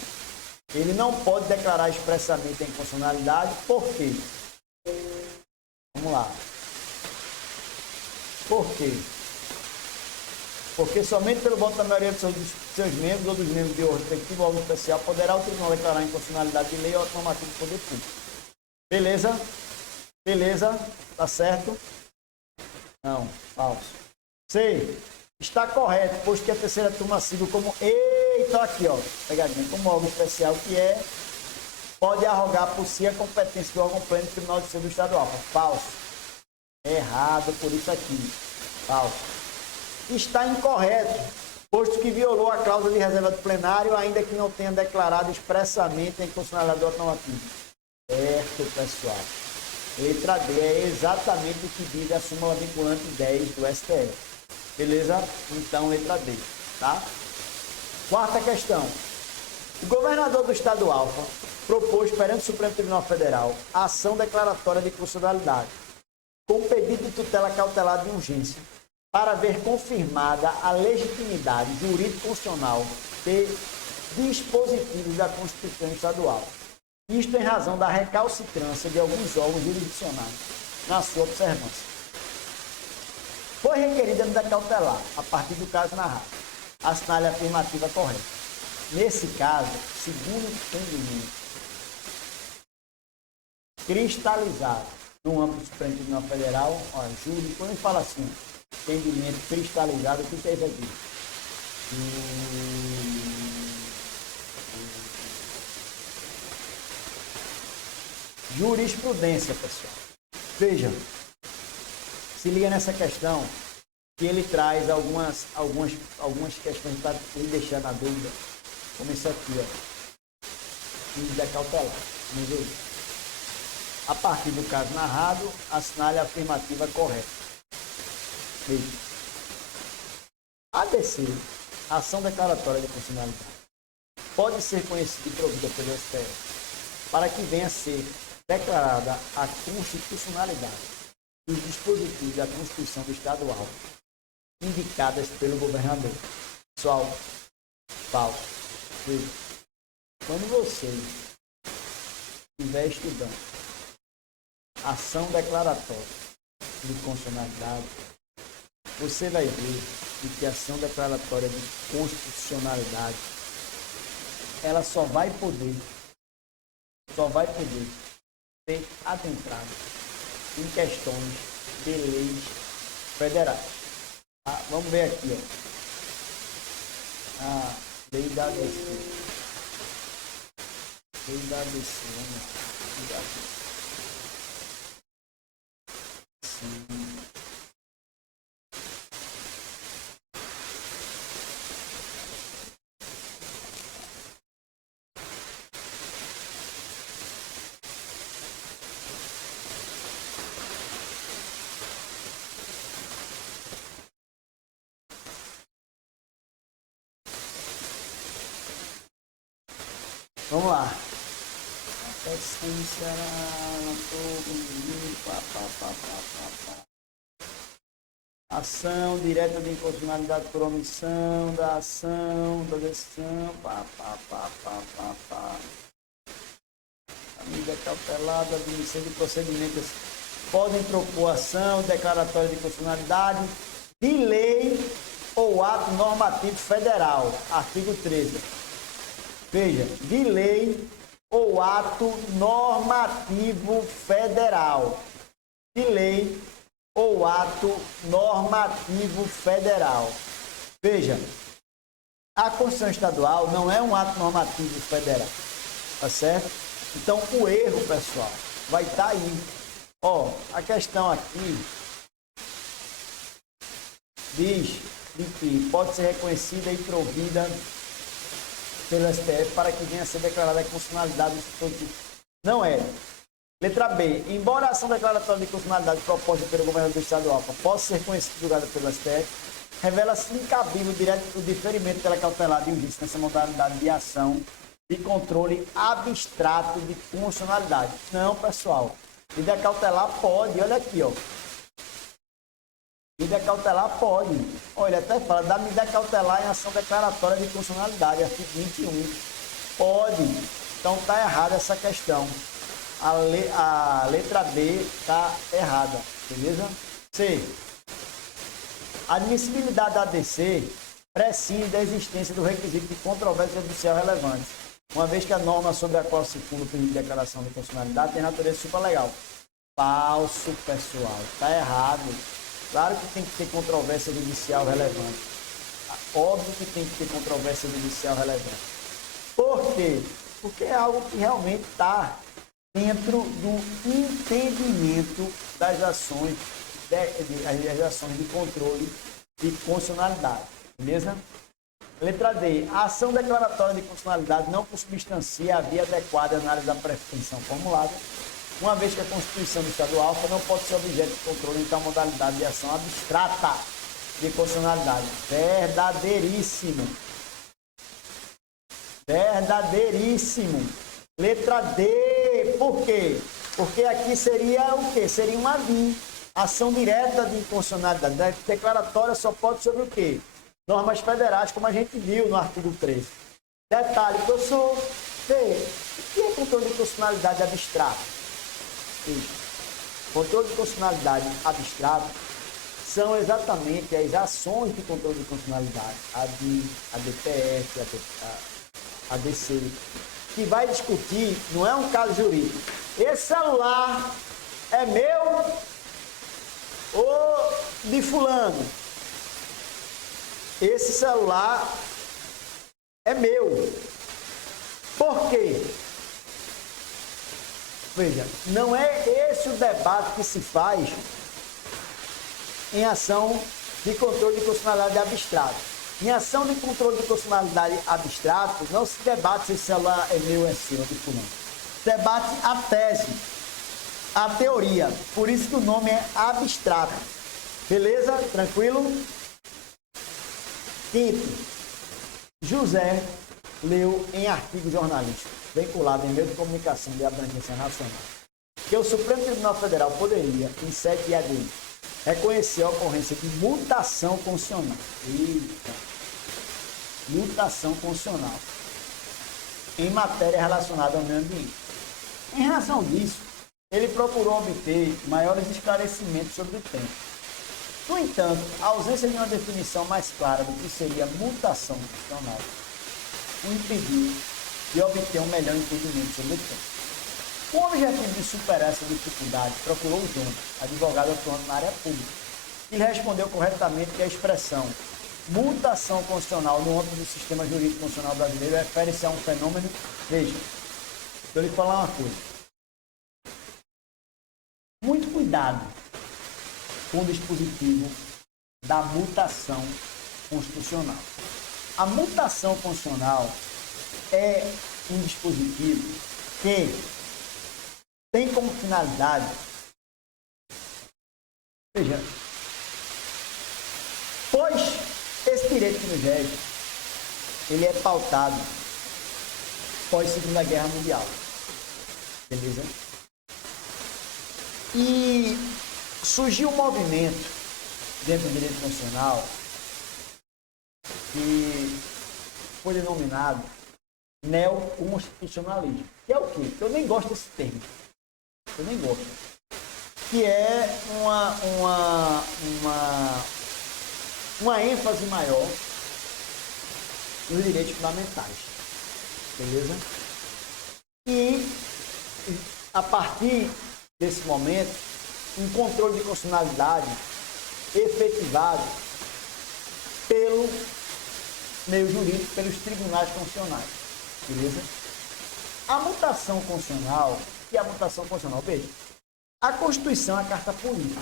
Ele não pode declarar expressamente a inconstitucionalidade, por quê? Vamos lá. Por quê? Porque somente pelo voto da maioria dos seus membros ou dos membros de respectivo órgão especial poderá o tribunal declarar a inconstitucionalidade de lei ou ato normativo do poder público. Beleza? Beleza? Tá certo? Não, falso. C. Está correto, posto que a terceira turma civil como... Eita, aqui, ó. Pegadinha. Como órgão especial que é, pode arrogar por si a competência do órgão pleno do Tribunal de Justiça do Estado Alfa. Falso. Errado por isso aqui. Falso. Está incorreto, posto que violou a cláusula de reserva do plenário, ainda que não tenha declarado expressamente a inconstitucionalidade do ato normativo. Certo, pessoal. Letra D é exatamente o que diz a súmula vinculante 10 do STF. Beleza? Então, letra D. Tá? Quarta questão. O governador do Estado Alfa propôs perante o Supremo Tribunal Federal a ação declaratória de constitucionalidade, com pedido de tutela cautelar de urgência, para ver confirmada a legitimidade jurídico-constitucional de dispositivos da Constituição Estadual. Isto em razão da recalcitrância de alguns órgãos jurisdicionais na sua observância. Foi requerida medida cautelar, a partir do caso narrado. Assinale a afirmativa correta. Nesse caso, segundo o entendimento cristalizado no âmbito do Supremo Tribunal Federal, júri, quando ele fala assim, entendimento cristalizado, o que é isso aqui? Jurisprudência, pessoal. Veja, se liga nessa questão, que ele traz algumas questões para ele deixar na dúvida, como isso aqui, medida cautelar. Vamos ver. A partir do caso narrado, assinale a afirmativa correta. Veja. ADC, ação declaratória de constitucionalidade, pode ser conhecida e provida pelo STF para que venha a ser declarada a constitucionalidade dos dispositivos da Constituição do Estadual indicadas pelo governador. Pessoal, falso. Veja, quando você estiver estudando ação declaratória de constitucionalidade, você vai ver que a ação declaratória de constitucionalidade ela só vai poder ser adentrada em questões de leis federais. Vamos ver aqui, a lei da ABC. Lei da ABC, vamos lá. Sim. Vamos lá. Ação direta de inconstitucionalidade por omissão da ação, da decisão, A medida cautelar, admissão de procedimentos podem propor ação declaratória de inconstitucionalidade de lei ou ato normativo federal. Artigo 13. Veja, de lei ou ato normativo federal. De lei ou ato normativo federal. Veja, a Constituição Estadual não é um ato normativo federal, tá certo? Então, o erro, pessoal, vai estar aí. Ó, a questão aqui diz que pode ser reconhecida e provida pelo STF para que venha a ser declarada a constitucionalidade do dispositivo. Não é. Letra B. Embora a ação declaratória de constitucionalidade proposta pelo governador do Estado do Acre possa ser conhecida e julgada pelo STF, revela-se incabível o diferimento pela cautelar de juízo nessa modalidade de ação de controle abstrato de constitucionalidade. Não, pessoal. Medida cautelar pode. Olha aqui, ó. Medida cautelar pode. Olha, até fala da medida cautelar em ação declaratória de constitucionalidade, artigo 21. Pode. Então está errada essa questão. A letra B está errada. Beleza? C. A admissibilidade da ADC prescinde da existência do requisito de controvérsia judicial relevante, uma vez que a norma sobre a qual se funda o pedido de declaração de constitucionalidade tem natureza supralegal. Falso, pessoal. Está errado. Claro que tem que ter controvérsia judicial relevante. Óbvio que tem que ter controvérsia judicial relevante. Por quê? Porque é algo que realmente está dentro do entendimento das ações de controle de constitucionalidade. Beleza? Letra D. A ação declaratória de constitucionalidade não consubstancia a via adequada à análise da pretensão formulada, uma vez que a Constituição do Estado do Acre não pode ser objeto de controle em tal modalidade de ação abstrata de constitucionalidade. Verdadeíssimo. Verdadeíssimo. Letra D. Por quê? Porque aqui seria o quê? Seria uma ADIM. Ação direta de inconstitucionalidade. Declaratória só pode sobre o quê? Normas federais, como a gente viu no artigo 13. Detalhe, professor, o que é controle de constitucionalidade abstrato? Controle de constitucionalidade abstrato são exatamente as ações de controle de constitucionalidade, a DPF, a DC, que vai discutir, não é um caso jurídico. Esse celular é meu ou de fulano? Esse celular é meu. Por quê? Veja, não é esse o debate que se faz em ação de controle de constitucionalidade abstrato. Em ação de controle de constitucionalidade abstrato, não se debate se esse celular é meu ou é seu, de fulano. Debate a tese, a teoria. Por isso que o nome é abstrato. Beleza? Tranquilo? Quinto, José leu em artigo jornalístico, vinculado em meio de comunicação de abrangência nacional, que o Supremo Tribunal Federal poderia, em sede de ADI, reconhecer a ocorrência de mutação constitucional. Eita! Mutação constitucional em matéria relacionada ao meio ambiente. Em razão disso, ele procurou obter maiores esclarecimentos sobre o tema. No entanto, a ausência de uma definição mais clara do que seria mutação constitucional o impediu de obter um melhor entendimento sobre o tema. Com o objetivo de superar essa dificuldade, procurou o Jonas, advogado atuante na área pública. Ele respondeu corretamente que a expressão mutação constitucional no âmbito do sistema jurídico constitucional brasileiro refere-se a um fenômeno. Veja, eu lhe falar uma coisa. Muito cuidado com o dispositivo da mutação constitucional. A mutação constitucional é um dispositivo que tem como finalidade, veja, pois esse direito que nos rege, ele é pautado pós Segunda Guerra Mundial, beleza? E surgiu um movimento dentro do direito constitucional que foi denominado neoconstitucionalismo. Que é o quê? Eu nem gosto desse termo. Eu nem gosto. Que é uma ênfase maior nos direitos fundamentais. Beleza? E, a partir desse momento, um controle de constitucionalidade efetivado pelo meio jurídico, pelos tribunais constitucionais. Beleza? A mutação constitucional, que é a mutação constitucional, veja, a Constituição é a carta política,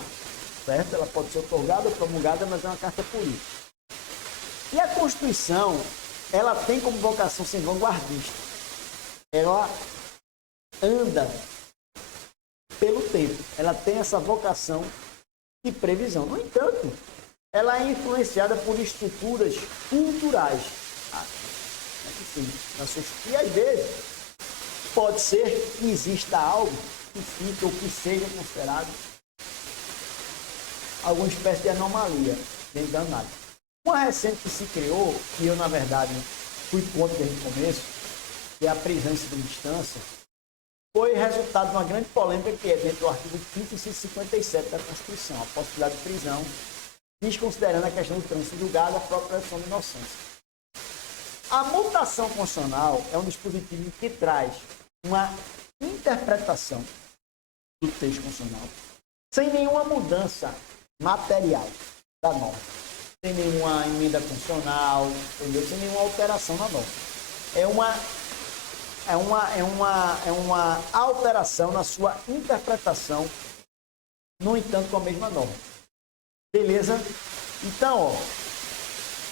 certo? Ela pode ser otorgada ou promulgada, mas é uma carta política. E a Constituição, ela tem como vocação ser vanguardista. Ela anda pelo tempo. Ela tem essa vocação de previsão. No entanto, ela é influenciada por estruturas culturais. E às vezes pode ser que exista algo que fique ou que seja considerado alguma espécie de anomalia dentro da análise. Uma recente que se criou, que eu na verdade fui contra desde o começo, que é a prisão em segunda instância, foi resultado de uma grande polêmica que é dentro do artigo 5º e 157 da Constituição, a possibilidade de prisão, desconsiderando a questão do trânsito julgado, a própria presunção de inocência. A mutação constitucional é um dispositivo que traz uma interpretação do texto constitucional sem nenhuma mudança material da norma, sem nenhuma emenda constitucional, entendeu? Sem nenhuma alteração na norma. É uma alteração na sua interpretação, no entanto, com a mesma norma. Beleza? Então, ó,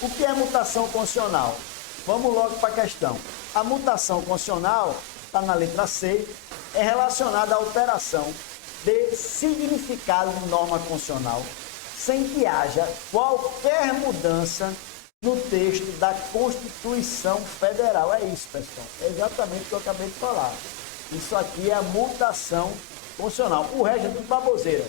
o que é mutação constitucional? Vamos logo para a questão. A mutação constitucional, está na letra C, é relacionada à alteração de significado de norma constitucional, sem que haja qualquer mudança no texto da Constituição Federal. É isso, pessoal. É exatamente o que eu acabei de falar. Isso aqui é a mutação constitucional. O resto é tudo baboseira.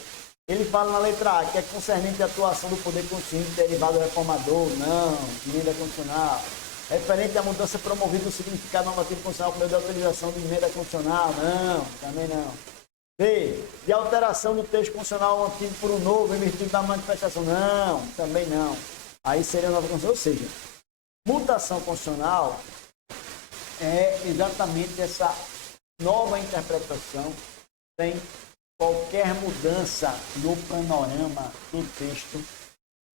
Ele fala na letra A que é concernente à atuação do poder constituinte derivado reformador. Não. Emenda constitucional. Referente à mudança promovida no significado normativo constitucional por meio da utilização de emenda constitucional. Não. Também não. B, de alteração do texto constitucional antigo por um novo em virtude da manifestação. Não, também não. Aí seria nova Constituição. Ou seja, mutação constitucional é exatamente essa nova interpretação sem qualquer mudança no panorama do texto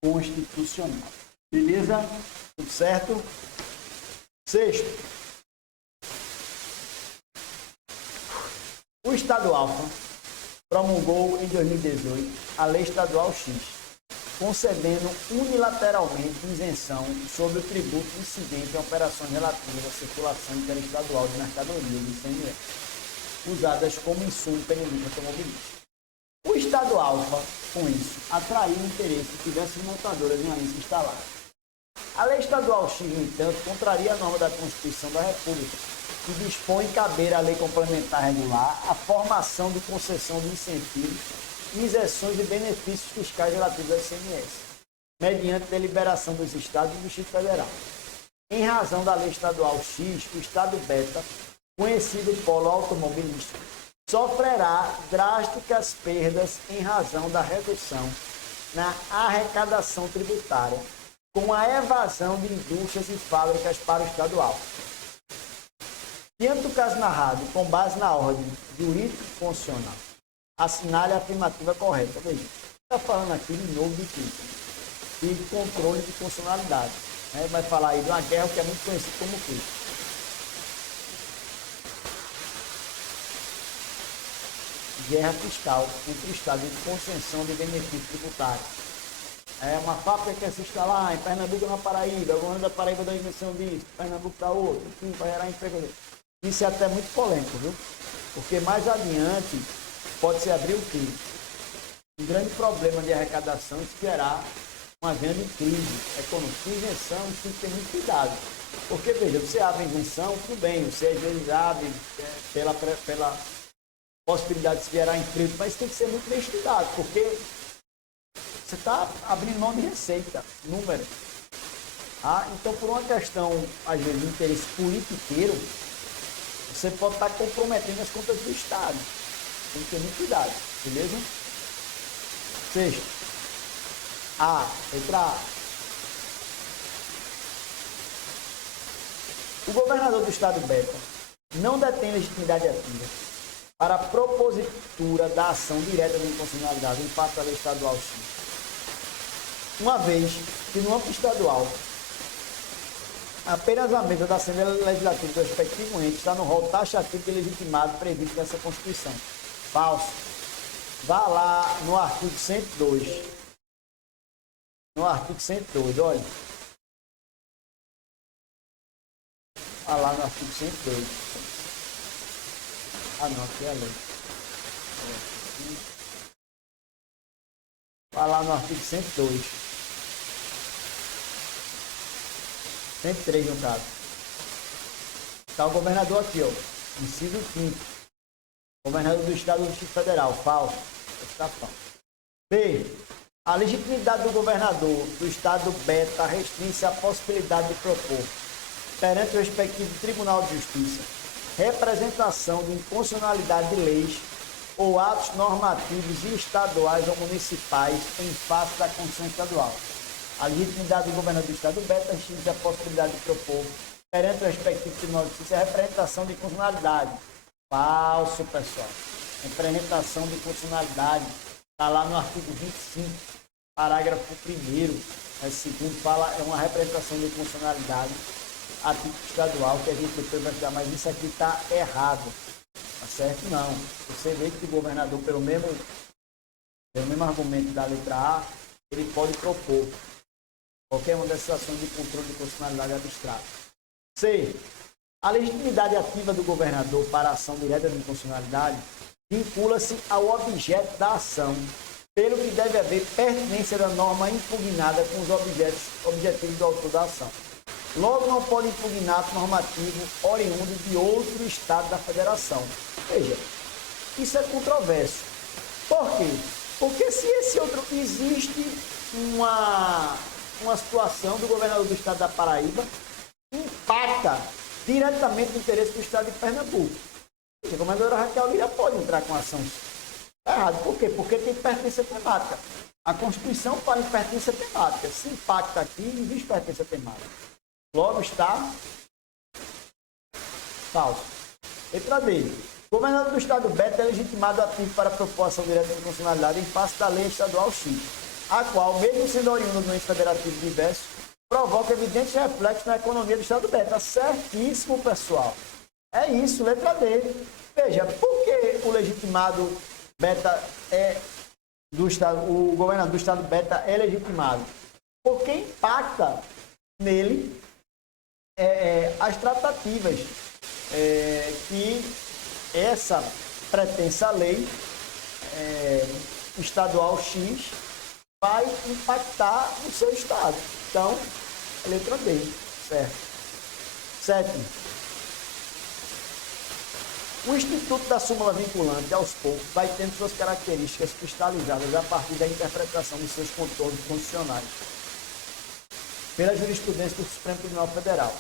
constitucional. Beleza? Tudo certo? Sexto, o Estado Alfa promulgou em 2018 a Lei Estadual X, concedendo unilateralmente isenção sobre o tributo incidente em operações relativas à circulação interestadual de mercadorias do ICMS, usadas como insumo pela indústria automobilística. O Estado Alfa, com isso, atraiu o interesse de diversas montadoras em ali se instalar. A Lei Estadual X, no entanto, contraria a norma da Constituição da República, que dispõe em caber à lei complementar regular a formação de concessão de incentivos e isenções de benefícios fiscais relativos ao ICMS, mediante deliberação dos Estados e do Distrito Federal. Em razão da Lei Estadual X, o Estado Beta, conhecido polo automobilístico, sofrerá drásticas perdas em razão da redução na arrecadação tributária, com a evasão de indústrias e fábricas para o Estado Alfa. Diante do caso narrado, com base na ordem jurídica constitucional, assinale a afirmativa correta. Veja, está falando aqui de novo de crime, de controle de constitucionalidade. Vai falar aí de uma guerra que é muito conhecida como crime. Guerra fiscal entre o Estado de concessão de benefícios tributários. É uma fábrica que quer se instalar em Pernambuco ou na Paraíba, o governo da Paraíba dá invenção disso, Pernambuco dá outro, enfim, vai gerar emprego. Isso é até muito polêmico, viu? Porque mais adiante pode-se abrir o quê? Um grande problema de arrecadação e gerar uma grande crise econômica. Isenção, tem que ter muito cuidado. Porque, veja, você abre isenção, tudo bem, você às vezes abre pela possibilidade de se gerar emprego, mas tem que ser muito bem estudado, porque você está abrindo mão de receita, número. Então, por uma questão, às vezes, de interesse politiqueiro, você pode estar comprometendo as contas do Estado. Tem que ter muito cuidado, beleza? Sexto. Letra A. O governador do Estado Beta não detém legitimidade ativa para a propositura da ação direta de inconstitucionalidade em face da Lei Estadual X, uma vez que no âmbito estadual apenas a mesa da Assembleia Legislativa do respectivo ente está no rol taxativo de legitimado previsto nessa Constituição. Falso. Vá lá no artigo 102. No artigo 102, olha. Vá lá no artigo 102. Não, aqui é a lei. Vá lá no artigo 102. 103 no caso. Está o governador aqui, ó. Inciso 5. Governador do Estado do Distrito Federal. Falso. Está falso. B. A legitimidade do governador do Estado Beta restringe-se à possibilidade de propor, perante o respectivo Tribunal de Justiça, representação de inconstitucionalidade de leis ou atos normativos estaduais ou municipais em face da Constituição Estadual. A legitimidade do governador do Estado Beta restringe a possibilidade de propor, perante o respectivo Tribunal de Justiça, a representação de inconstitucionalidade. Falso, pessoal. Representação de inconstitucionalidade está lá no artigo 25, parágrafo 1º, segundo fala, é uma representação de inconstitucionalidade a título estadual, que a gente depois vai estudar, mas isso aqui está errado. Tá certo? Não. Você vê que o governador, pelo mesmo argumento da letra A, ele pode propor qualquer uma dessas ações de controle de constitucionalidade abstrata. C. A legitimidade ativa do governador para a ação direta de inconstitucionalidade vincula-se ao objeto da ação, pelo que deve haver pertinência da norma impugnada com os objetivos do autor da ação. Logo, não pode impugnar ato normativo oriundo de outro Estado da Federação. Veja, isso é controverso. Por quê? Porque se esse outro... Existe uma situação do governador do Estado da Paraíba que impacta diretamente o interesse do Estado de Pernambuco. A governadora Raquel Lira pode entrar com ação Errado. Por quê? Porque tem pertença temática. A Constituição fala em pertença temática. Se impacta aqui, não existe pertença temática. Logo está falso. Letra D. Governador do Estado Beta é legitimado ativo para proposta direta de constitucionalidade em face da lei estadual X, a qual, mesmo sendo oriunda do ente federativo diverso, provoca evidentes reflexos na economia do Estado Beta. Certíssimo, pessoal. É isso, letra D. Veja, por que o legitimado Beta é do Estado, o governador do Estado Beta é legitimado? Porque impacta nele as tratativas que essa pretensa lei estadual X vai impactar no seu estado. Então, letra D, certo. 7. O Instituto da súmula vinculante, aos poucos, vai tendo suas características cristalizadas a partir da interpretação de seus contornos constitucionais pela jurisprudência do Supremo Tribunal Federal.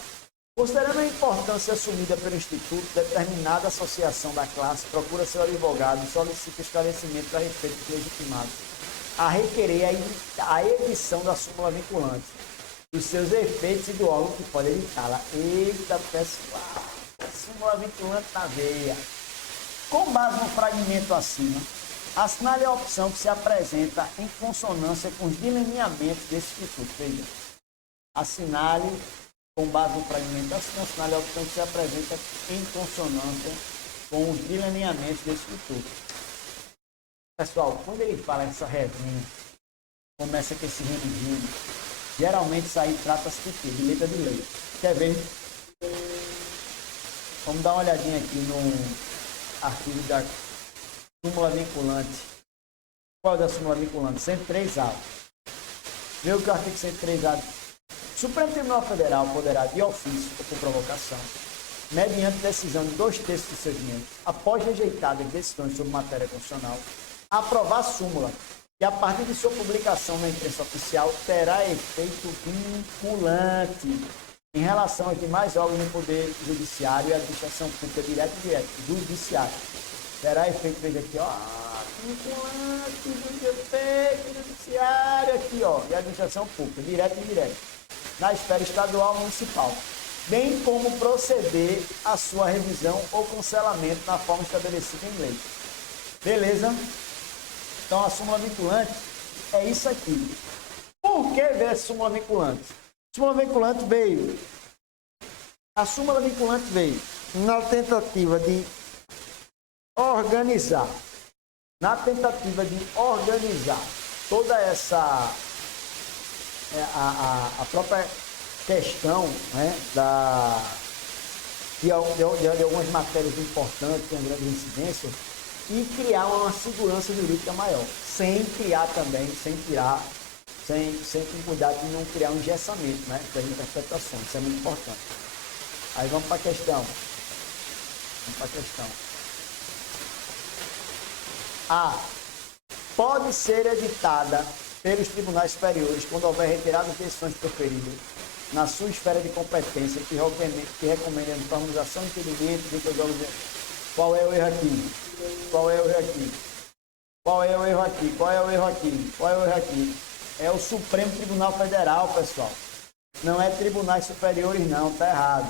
Considerando a importância assumida pelo Instituto, determinada associação da classe procura seu advogado e solicita esclarecimento a respeito dos legitimados a requerer a edição da súmula vinculante, dos seus efeitos e do órgão que pode editá-la. Eita, pessoal, a súmula vinculante na veia. Com base no fragmento acima, assinale a opção que se apresenta em consonância com os delineamentos desse Instituto. Veja, assinale com base no fragmento acima, assinale a opção que se apresenta em consonância com os delineamentos desse Instituto. Pessoal, quando ele fala essa resenha, começa com esse religio, geralmente isso aí trata-se de quê? De letra de lei. Quer ver? Vamos dar uma olhadinha aqui no artigo da súmula vinculante. Qual é da súmula vinculante? 103A. Vê o que o artigo 103A. O Supremo Tribunal Federal poderá, de ofício ou por provocação, mediante decisão de 2/3 de seus membros, após rejeitadas decisões sobre matéria constitucional, aprovar a súmula, que a partir de sua publicação na imprensa oficial terá efeito vinculante em relação aos demais órgãos do Poder Judiciário e administração pública direta e indireta, judiciário. Terá efeito, veja aqui, ó, vinculante do efeito judiciário, aqui, ó, e administração pública, direta e indireta, na esfera estadual e municipal, bem como proceder à sua revisão ou cancelamento na forma estabelecida em lei. Beleza? Então, a súmula vinculante é isso aqui. Por que veio a súmula vinculante? A súmula vinculante veio na tentativa de organizar, toda essa, a própria questão, né, de algumas matérias importantes, com grande incidência, e criar uma segurança jurídica maior, sem cuidar de não criar um engessamento, né, das interpretações. Isso é muito importante. Aí vamos para a questão. A. Pode ser editada pelos tribunais superiores quando houver reiteradas decisões proferidas na sua esfera de competência que recomendem a harmonização de entendimento de todos os. Qual é o erro aqui? É o Supremo Tribunal Federal, pessoal. Não é tribunais superiores, não. Está errado.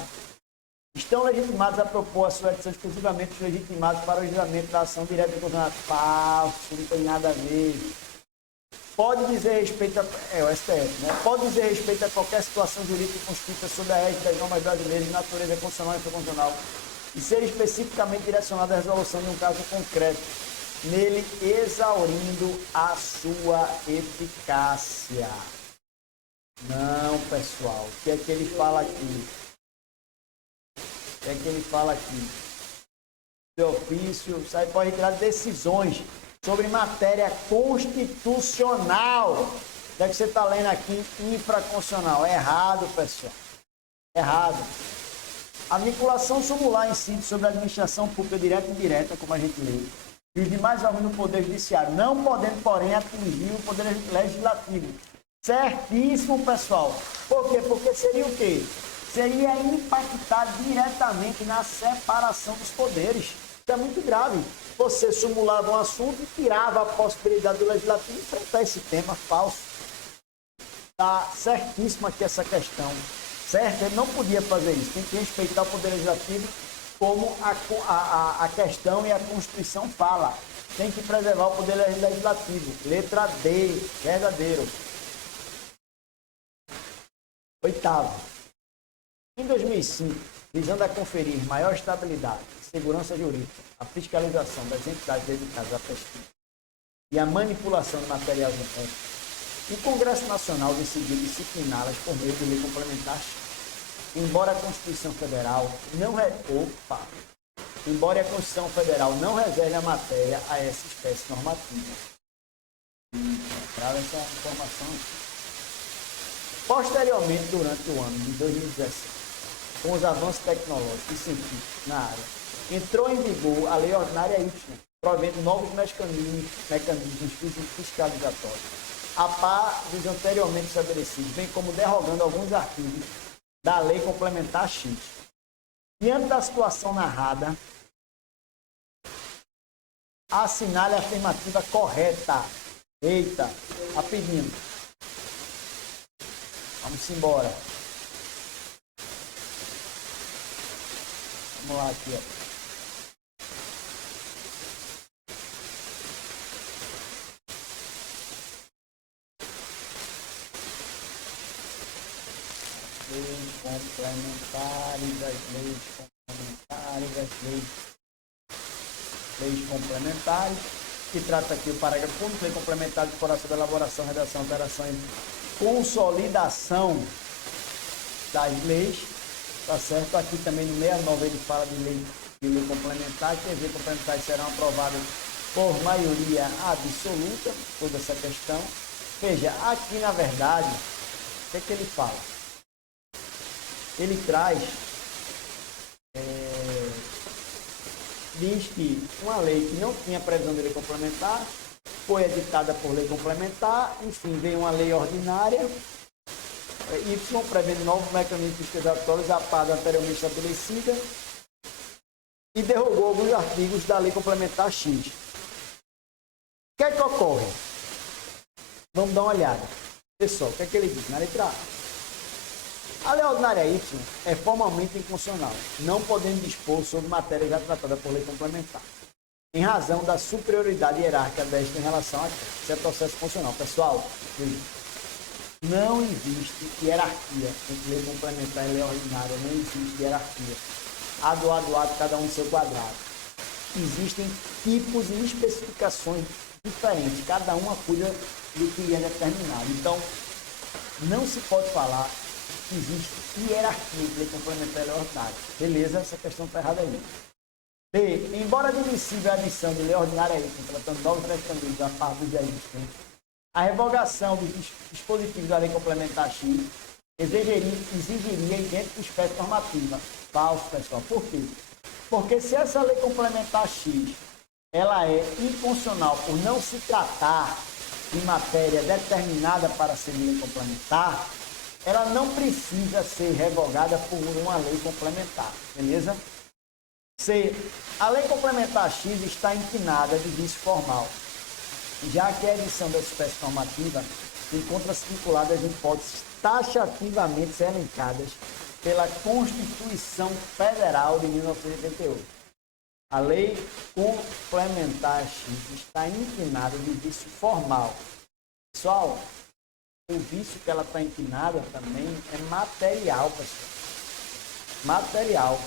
Estão legitimados a propor a sua edição exclusivamente os legitimados para o julgamento da ação direta do constitucional. Falso, não tem nada a ver. Pode dizer respeito o STF, né? Pode dizer respeito a qualquer situação jurídica constituída sob a égide das normas brasileiras de natureza constitucional e infraconstitucional e ser especificamente direcionada à resolução de um caso concreto, nele exaurindo a sua eficácia. Não, pessoal. O que é que ele fala aqui? De ofício, sai pode retirar decisões sobre matéria constitucional. O que é que você está lendo aqui? Infraconstitucional. É errado, pessoal. Errado. A vinculação sumular incide sobre a administração pública direta e indireta, como a gente lê, e os demais órgãos do Poder Judiciário, não podendo, porém, atingir o Poder Legislativo. Certíssimo, pessoal. Por quê? Porque seria o quê? Seria impactar diretamente na separação dos poderes. é muito grave. Você simulava um assunto e tirava a possibilidade do legislativo enfrentar esse tema falso. Está certíssima aqui essa questão. Certo? Ele não podia fazer isso. Tem que respeitar o Poder Legislativo como a questão e a Constituição fala. Tem que preservar o Poder Legislativo. Letra D, verdadeiro. Oitavo. Em 2005, visando a conferir maior estabilidade e segurança jurídica, a fiscalização das entidades dedicadas à pesquisa e à manipulação de materiais genéticos, o Congresso Nacional decidiu discipliná-las por meio de lei complementar. Embora a Constituição Federal não reserve a matéria a essa espécie normativa. Traga essa informação. Posteriormente, durante o ano de 2017, com os avanços tecnológicos e científicos na área, entrou em vigor a Lei Ordinária Y, provendo novos mecanismos fiscalizatórios, a par dos anteriormente estabelecidos, bem como derrogando alguns artigos da Lei Complementar X. Diante da situação narrada, assinale a afirmativa correta. Eita, rapidinho. Vamos embora. Vamos lá aqui, ó. Leis complementares, leis complementares, que trata aqui o parágrafo único, lei complementar de exploração da elaboração, redação, alteração e consolidação das leis, tá certo? Aqui também no 69 ele fala de lei complementar, que as leis complementares serão aprovadas por maioria absoluta, toda essa questão. Veja, aqui na verdade, o que é que ele fala? Ele traz, diz que uma lei que não tinha previsão de lei complementar foi editada por lei complementar, enfim, veio uma lei ordinária, Y, prevendo novos mecanismos fiscalizatórios à par da anteriormente estabelecida, e derrubou alguns artigos da lei complementar X. O que é que ocorre? Vamos dar uma olhada. Pessoal, o que é que ele diz? Na letra A. A Lei Ordinária Y é formalmente inconstitucional, não podendo dispor sobre matéria já tratada por lei complementar, em razão da superioridade hierárquica desta em relação a isso é processo constitucional. Pessoal, não existe hierarquia entre lei complementar e lei ordinária, não existe hierarquia. Ado, cada um no seu quadrado. Existem tipos e especificações diferentes, cada uma cuida do que é determinado. Então, não se pode falar que existe hierarquia entre lei complementar e lei ordinária. Beleza? Essa questão está errada aí. B. Embora admissível a adição de lei ordinária aí, tratando novos mecanismos a par dos já existentes, a revogação dos dispositivos da lei complementar X exigiria idêntica espécie normativa. Falso, pessoal. Por quê? Porque se essa lei complementar X ela é inconstitucional por não se tratar de matéria determinada para ser lei complementar, ela não precisa ser revogada por uma lei complementar, beleza? C. A lei complementar X está inclinada de vício formal, já que a edição da espécie normativa encontra-se vinculada às hipóteses taxativamente elencadas pela Constituição Federal de 1988. A lei complementar X está inclinada de vício formal. Pessoal, o vício que ela está inclinada também é material, pessoal. Material.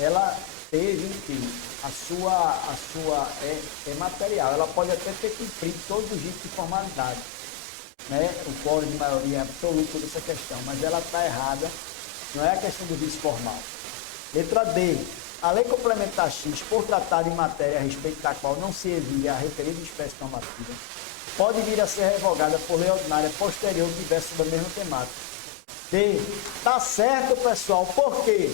Ela teve, enfim, a sua é material. Ela pode até ter cumprido todos os ritos de formalidade, né? O quórum de maioria absoluta dessa questão, mas ela está errada. Não é a questão do vício formal. Letra D. A lei complementar X, por tratar de matéria a respeito da qual não se exige a referida espécie normativa, pode vir a ser revogada por lei ordinária posterior que tivesse sobre a mesma temática. D. Tá certo, pessoal. Por quê?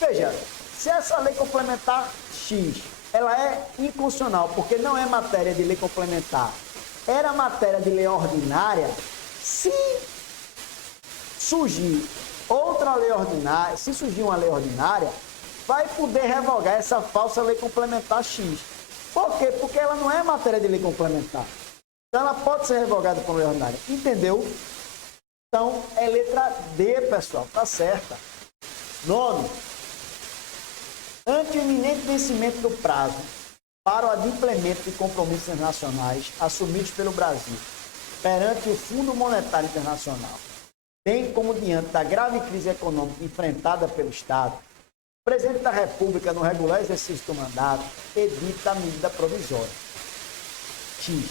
Veja, se essa lei complementar X, ela é inconstitucional, porque não é matéria de lei complementar, era matéria de lei ordinária, se surgir outra lei ordinária, se surgir uma lei ordinária, vai poder revogar essa falsa lei complementar X. Por quê? Porque ela não é matéria de lei complementar. Então, ela pode ser revogada por lei ordinária. Entendeu? Então, é letra D, pessoal. Tá certa. Nono. Ante o iminente vencimento do prazo para o adimplemento de compromissos internacionais assumidos pelo Brasil perante o Fundo Monetário Internacional, bem como diante da grave crise econômica enfrentada pelo Estado, o Presidente da República, no regular exercício do mandato, edita a medida provisória. X.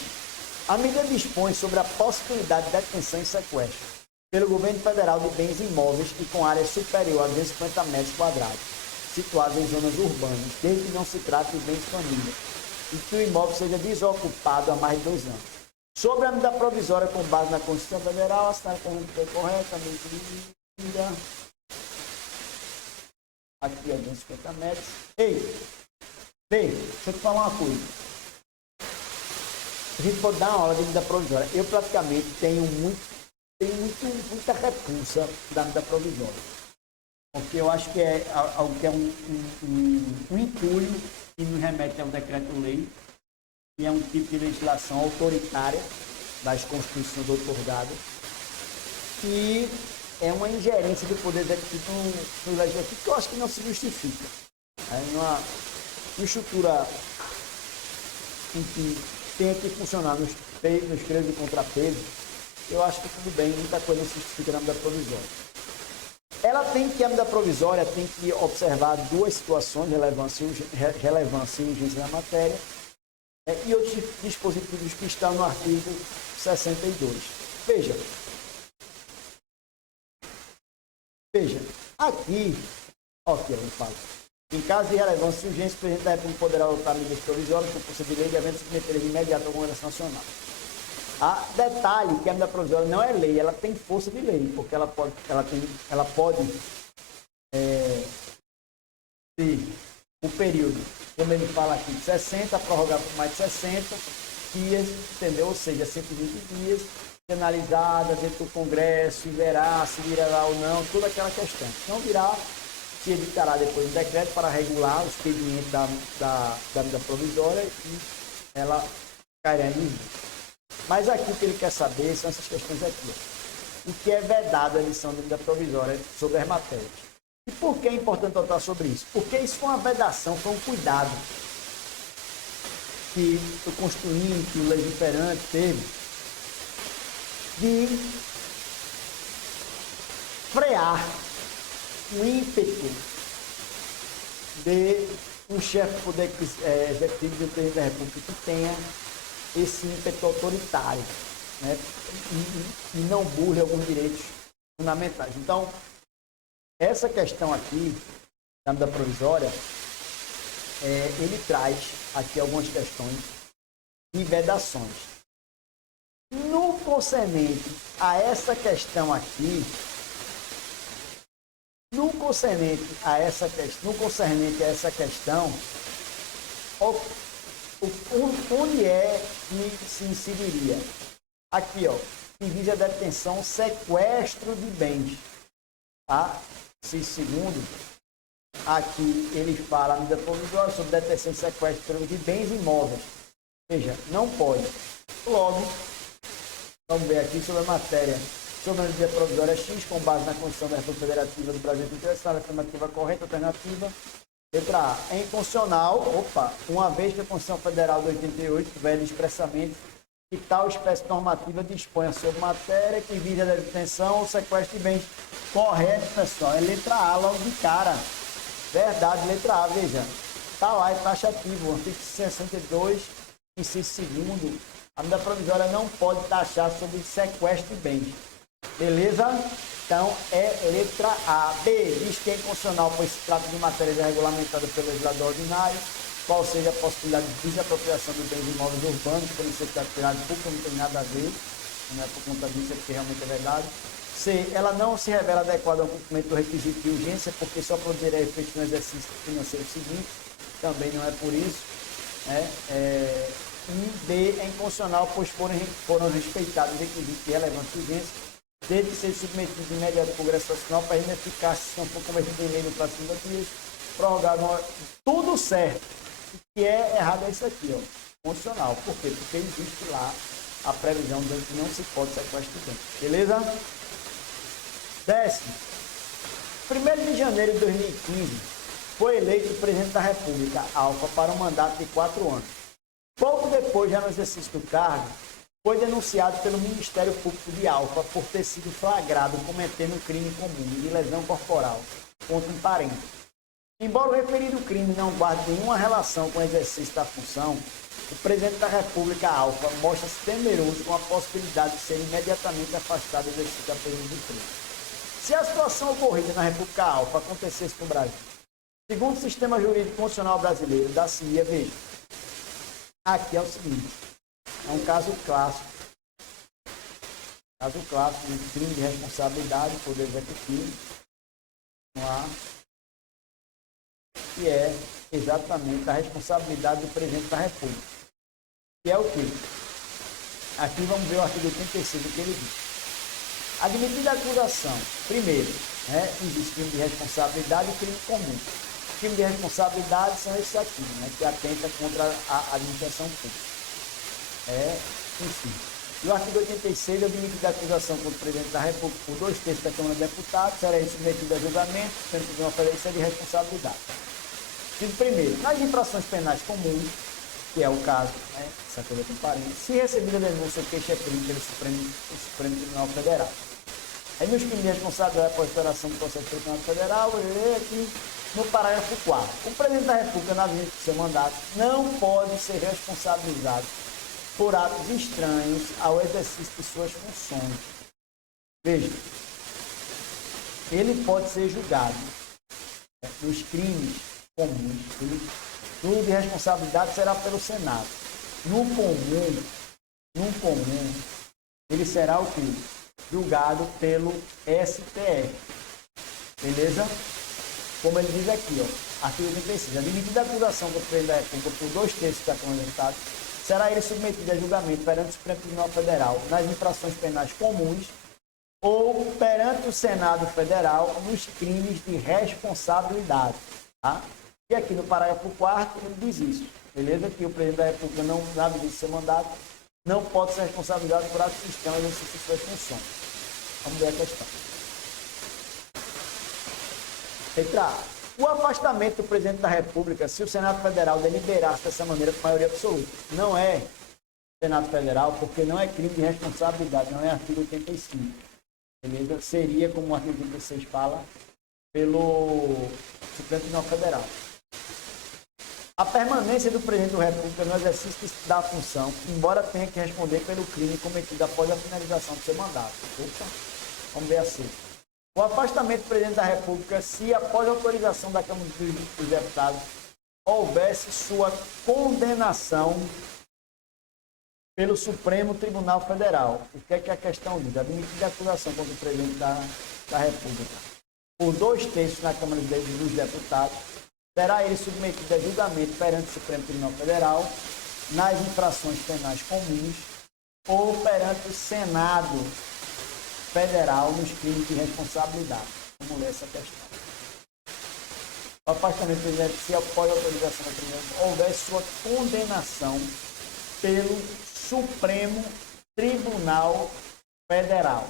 A medida dispõe sobre a possibilidade de detenção e sequestro pelo Governo Federal de bens imóveis e com área superior a 250 metros quadrados, situados em zonas urbanas, desde que não se trate de bens família, e que o imóvel seja desocupado há mais de 2 anos. Sobre a medida provisória com base na Constituição Federal, assinada corretamente medida. Aqui a 250 metros. Ei, deixa eu te falar uma coisa. A gente pode dar uma aula de medida provisória. Eu praticamente tenho muita repulsa da medida provisória. Porque eu acho que é algo que é um entulho que nos remete ao decreto-lei, que é um tipo de legislação autoritária das constituições outorgadas, e é uma ingerência do Poder Executivo no Legislativo, que eu acho que não se justifica. Uma estrutura em que tem que funcionar nos treinos de contrapeso, eu acho que tudo bem, muita coisa não se justifica na medida provisória. A medida provisória tem que observar 2 situações, relevância e urgência da matéria, e outros dispositivos que estão no artigo 62. Veja, aqui, ele fala, em caso de relevância e urgência, o Presidente da República poderá adotar medidas provisórias com força de lei, devendo se submeter de imediato ao Congresso Nacional. Detalhe que a medida provisória não é lei, ela tem força de lei, porque ela pode ter o período, como ele fala aqui, de 60, prorrogar por mais de 60 dias, entendeu? Ou seja, 120 dias, analisada dentro do Congresso, e verá se virá ou não, toda aquela questão. Se não virá, se editará depois um decreto para regular o expediente da medida provisória e ela cairá em uso. Mas aqui o que ele quer saber são essas questões aqui. O que é vedado a emissão da medida provisória sobre as matérias. E por que é importante tratar sobre isso? Porque isso foi uma vedação, foi um cuidado que o constituinte, o legiferante teve de frear o ímpeto de um chefe do Poder Executivo do Presidente da República que tenha esse ímpeto autoritário, né? E não burle alguns direitos fundamentais. Então, essa questão aqui, da medida provisória, ele traz aqui algumas questões de vedações. No concernente a essa questão aqui, onde é que se inseriria? Aqui, que visa a detenção, sequestro de bens. Tá? Segundo, aqui ele fala a medida provisória sobre detenção e sequestro de bens imóveis. Veja, não pode. Logo, vamos ver aqui sobre a matéria. Sobre a medida provisória X, com base na Constituição da República Federativa do Brasil, interessada, afirmativa correta, alternativa. Letra A. É inconstitucional, uma vez que a Constituição Federal de 88 vede expressamente que tal espécie normativa disponha sobre matéria que visa a detenção ou sequestro de bens. Correto, pessoal. É letra A, logo de cara. Verdade, letra A, veja. Está lá, é taxativo. Artigo 62, inciso 2º. A medida provisória não pode taxar sobre sequestro de bens. Beleza? Então, é letra A. B. Diz que é inconstitucional, pois se trata de matéria já regulamentada pelo legislador ordinário, qual seja a possibilidade de desapropriação dos bens imóveis urbanos por necessidade de tirada pública, não tem nada a ver, não é por conta disso, é porque realmente é verdade. C. Ela não se revela adequada ao cumprimento do requisito de urgência, porque só produzirá efeitos no exercício financeiro seguinte, também não é por isso. E D. É inconstitucional, pois foram respeitados os requisitos de relevância e urgência, desde que seja submetido de imediato ao Congresso Nacional para identificar se não for convertido em lei no prazo de 50 dias. prorrogar tudo certo. O que é errado é isso aqui, ó, constitucional. Por quê? Porque existe lá a previsão de que não se pode sequestrar estudante. Beleza? 10º. 1º de janeiro de 2015, foi eleito o presidente da República, Alfa, para um mandato de 4 anos. Pouco depois, já no exercício do cargo, foi denunciado pelo Ministério Público de Alfa por ter sido flagrado cometendo um crime comum de lesão corporal contra um parente. Embora o referido crime não guarde nenhuma relação com o exercício da função, o presidente da República, Alfa, mostra-se temeroso com a possibilidade de ser imediatamente afastado do exercício da presidência do crime. Se a situação ocorrida na República Alfa acontecesse no Brasil, segundo o sistema jurídico constitucional brasileiro, da CIA, veja, aqui é o seguinte, é um caso clássico de crime de responsabilidade do Poder Executivo, que é exatamente a responsabilidade do presidente da República. Que é o quê? Aqui vamos ver o artigo 86 do que ele diz. Admitida a acusação, primeiro, existe crime de responsabilidade e crime comum. Crime de responsabilidade são esses aqui, que atenta contra a administração pública. Enfim. E o artigo 86, admitida a acusação contra o presidente da República por 2/3 da Câmara dos Deputados, será ele submetido a julgamento, sendo que uma oferência de responsabilidade. Primeiro, nas infrações penais comuns, que é o caso, essa coisa com parente, se recebida denúncia ou queixa-crime pelo Supremo Tribunal Federal. Aí nos crimes de responsabilidade após operação do processo do Tribunal Federal, aqui no parágrafo 4. O presidente da República, na vigência do seu mandato, não pode ser responsabilizado por atos estranhos ao exercício de suas funções. Veja, ele pode ser julgado nos crimes comuns. Tudo de responsabilidade será pelo Senado. No comum, ele será o quê? Julgado pelo STF. Beleza? Como ele diz aqui, artigo 86. Admitida a acusação contra o presidente da República por 2/3 da Câmara dos Deputados, será ele submetido a julgamento perante o Supremo Tribunal Federal nas infrações penais comuns ou perante o Senado Federal nos crimes de responsabilidade. Tá? E aqui no parágrafo 4º ele diz isso. Beleza? Que o presidente da República, na vigência do seu mandato, não pode ser responsabilizado por atos estranhos no exercício de suas funções. Vamos ver a questão. Letra A. O afastamento do presidente da República, se o Senado Federal deliberasse dessa maneira com maioria absoluta. Não é Senado Federal, porque não é crime de responsabilidade, não é artigo 85. Beleza? Seria, como o artigo 86 fala, pelo Supremo Tribunal Federal. A permanência do presidente da República no exercício da função, embora tenha que responder pelo crime cometido após a finalização do seu mandato. Opa, vamos ver assim. O afastamento do presidente da República, se após a autorização da Câmara dos Deputados, houvesse sua condenação pelo Supremo Tribunal Federal. O que é a questão diz? Admitida a acusação contra o presidente da República por 2/3 na Câmara dos Deputados, será ele submetido a julgamento perante o Supremo Tribunal Federal nas infrações penais comuns ou perante o Senado Federal nos crimes de responsabilidade. Vamos ler essa questão. O afastamento do presidente, se após a autorização da presidência, houvesse sua condenação pelo Supremo Tribunal Federal.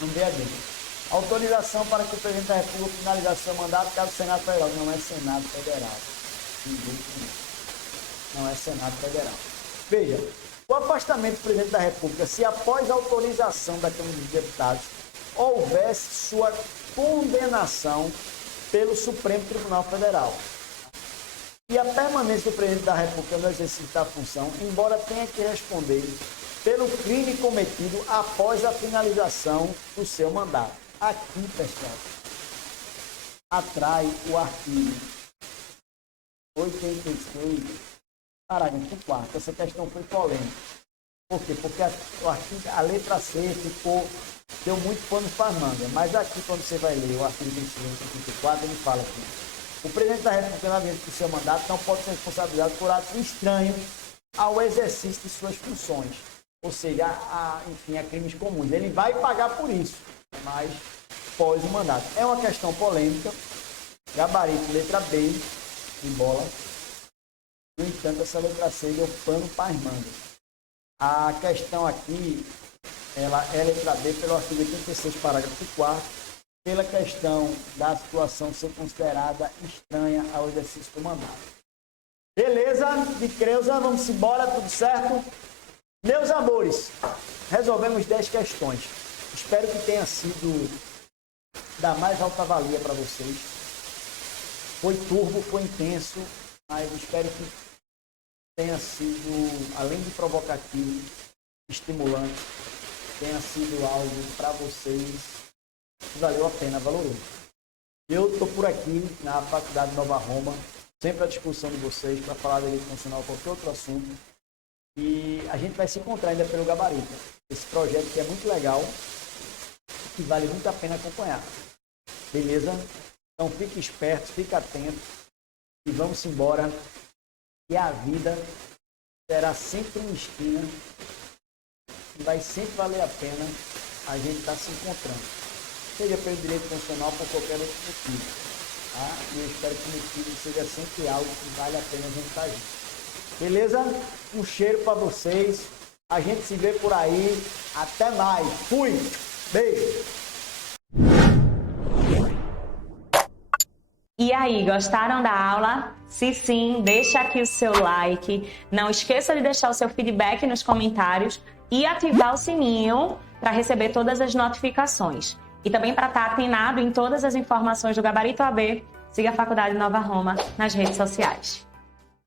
Vamos ver a dica. Autorização para que o presidente da República finalizasse seu mandato, caso o Senado Federal. Não é Senado Federal. Não é Senado Federal. Veja, o afastamento do presidente da República, se após a autorização da Câmara dos Deputados, houvesse sua condenação pelo Supremo Tribunal Federal. E a permanência do presidente da República no exercício da função, embora tenha que responder pelo crime cometido após a finalização do seu mandato. Aqui, pessoal, atrai o artigo 86, parágrafo 4º. Essa questão foi polêmica. Por quê? Porque a letra C deu muito pano para as mangas. Mas aqui, quando você vai ler o artigo 84, ele fala que o presidente da República, na vigência do seu mandato, não pode ser responsabilizado por atos estranhos ao exercício de suas funções. Ou seja, enfim, a crimes comuns. Ele vai pagar por isso, mas pós o mandato. É uma questão polêmica, Gabarito, letra B, em bola. No entanto, essa letra C deu pano para as mangas. A questão aqui, ela é letra B pelo artigo 86, parágrafo 4º, pela questão da situação ser considerada estranha ao exercício do mandato. Beleza? De Creuza, vamos embora, tudo certo? Meus amores, resolvemos 10 questões. Espero que tenha sido da mais alta valia para vocês. Foi turbo, foi intenso, mas espero que tenha sido, além de provocativo, estimulante, tenha sido algo para vocês que valeu a pena, valorou. Eu estou por aqui na Faculdade Nova Roma, sempre à disposição de vocês para falar de direito constitucional ou qualquer outro assunto. E a gente vai se encontrar ainda pelo Gabarito. Esse projeto que é muito legal, que vale muito a pena acompanhar. Beleza? Então fique esperto, fique atento e vamos embora. E a vida será sempre uma esquina e vai sempre valer a pena a gente estar se encontrando. Seja pelo direito constitucional ou por qualquer outro motivo. Tá? E eu espero que o motivo seja sempre algo que vale a pena a gente estar junto. Beleza? Um cheiro para vocês. A gente se vê por aí. Até mais. Fui. Beijo. E aí, gostaram da aula? Se sim, deixa aqui o seu like. Não esqueça de deixar o seu feedback nos comentários e ativar o sininho para receber todas as notificações. E também para estar atenado em todas as informações do Gabarito AB, siga a Faculdade Nova Roma nas redes sociais.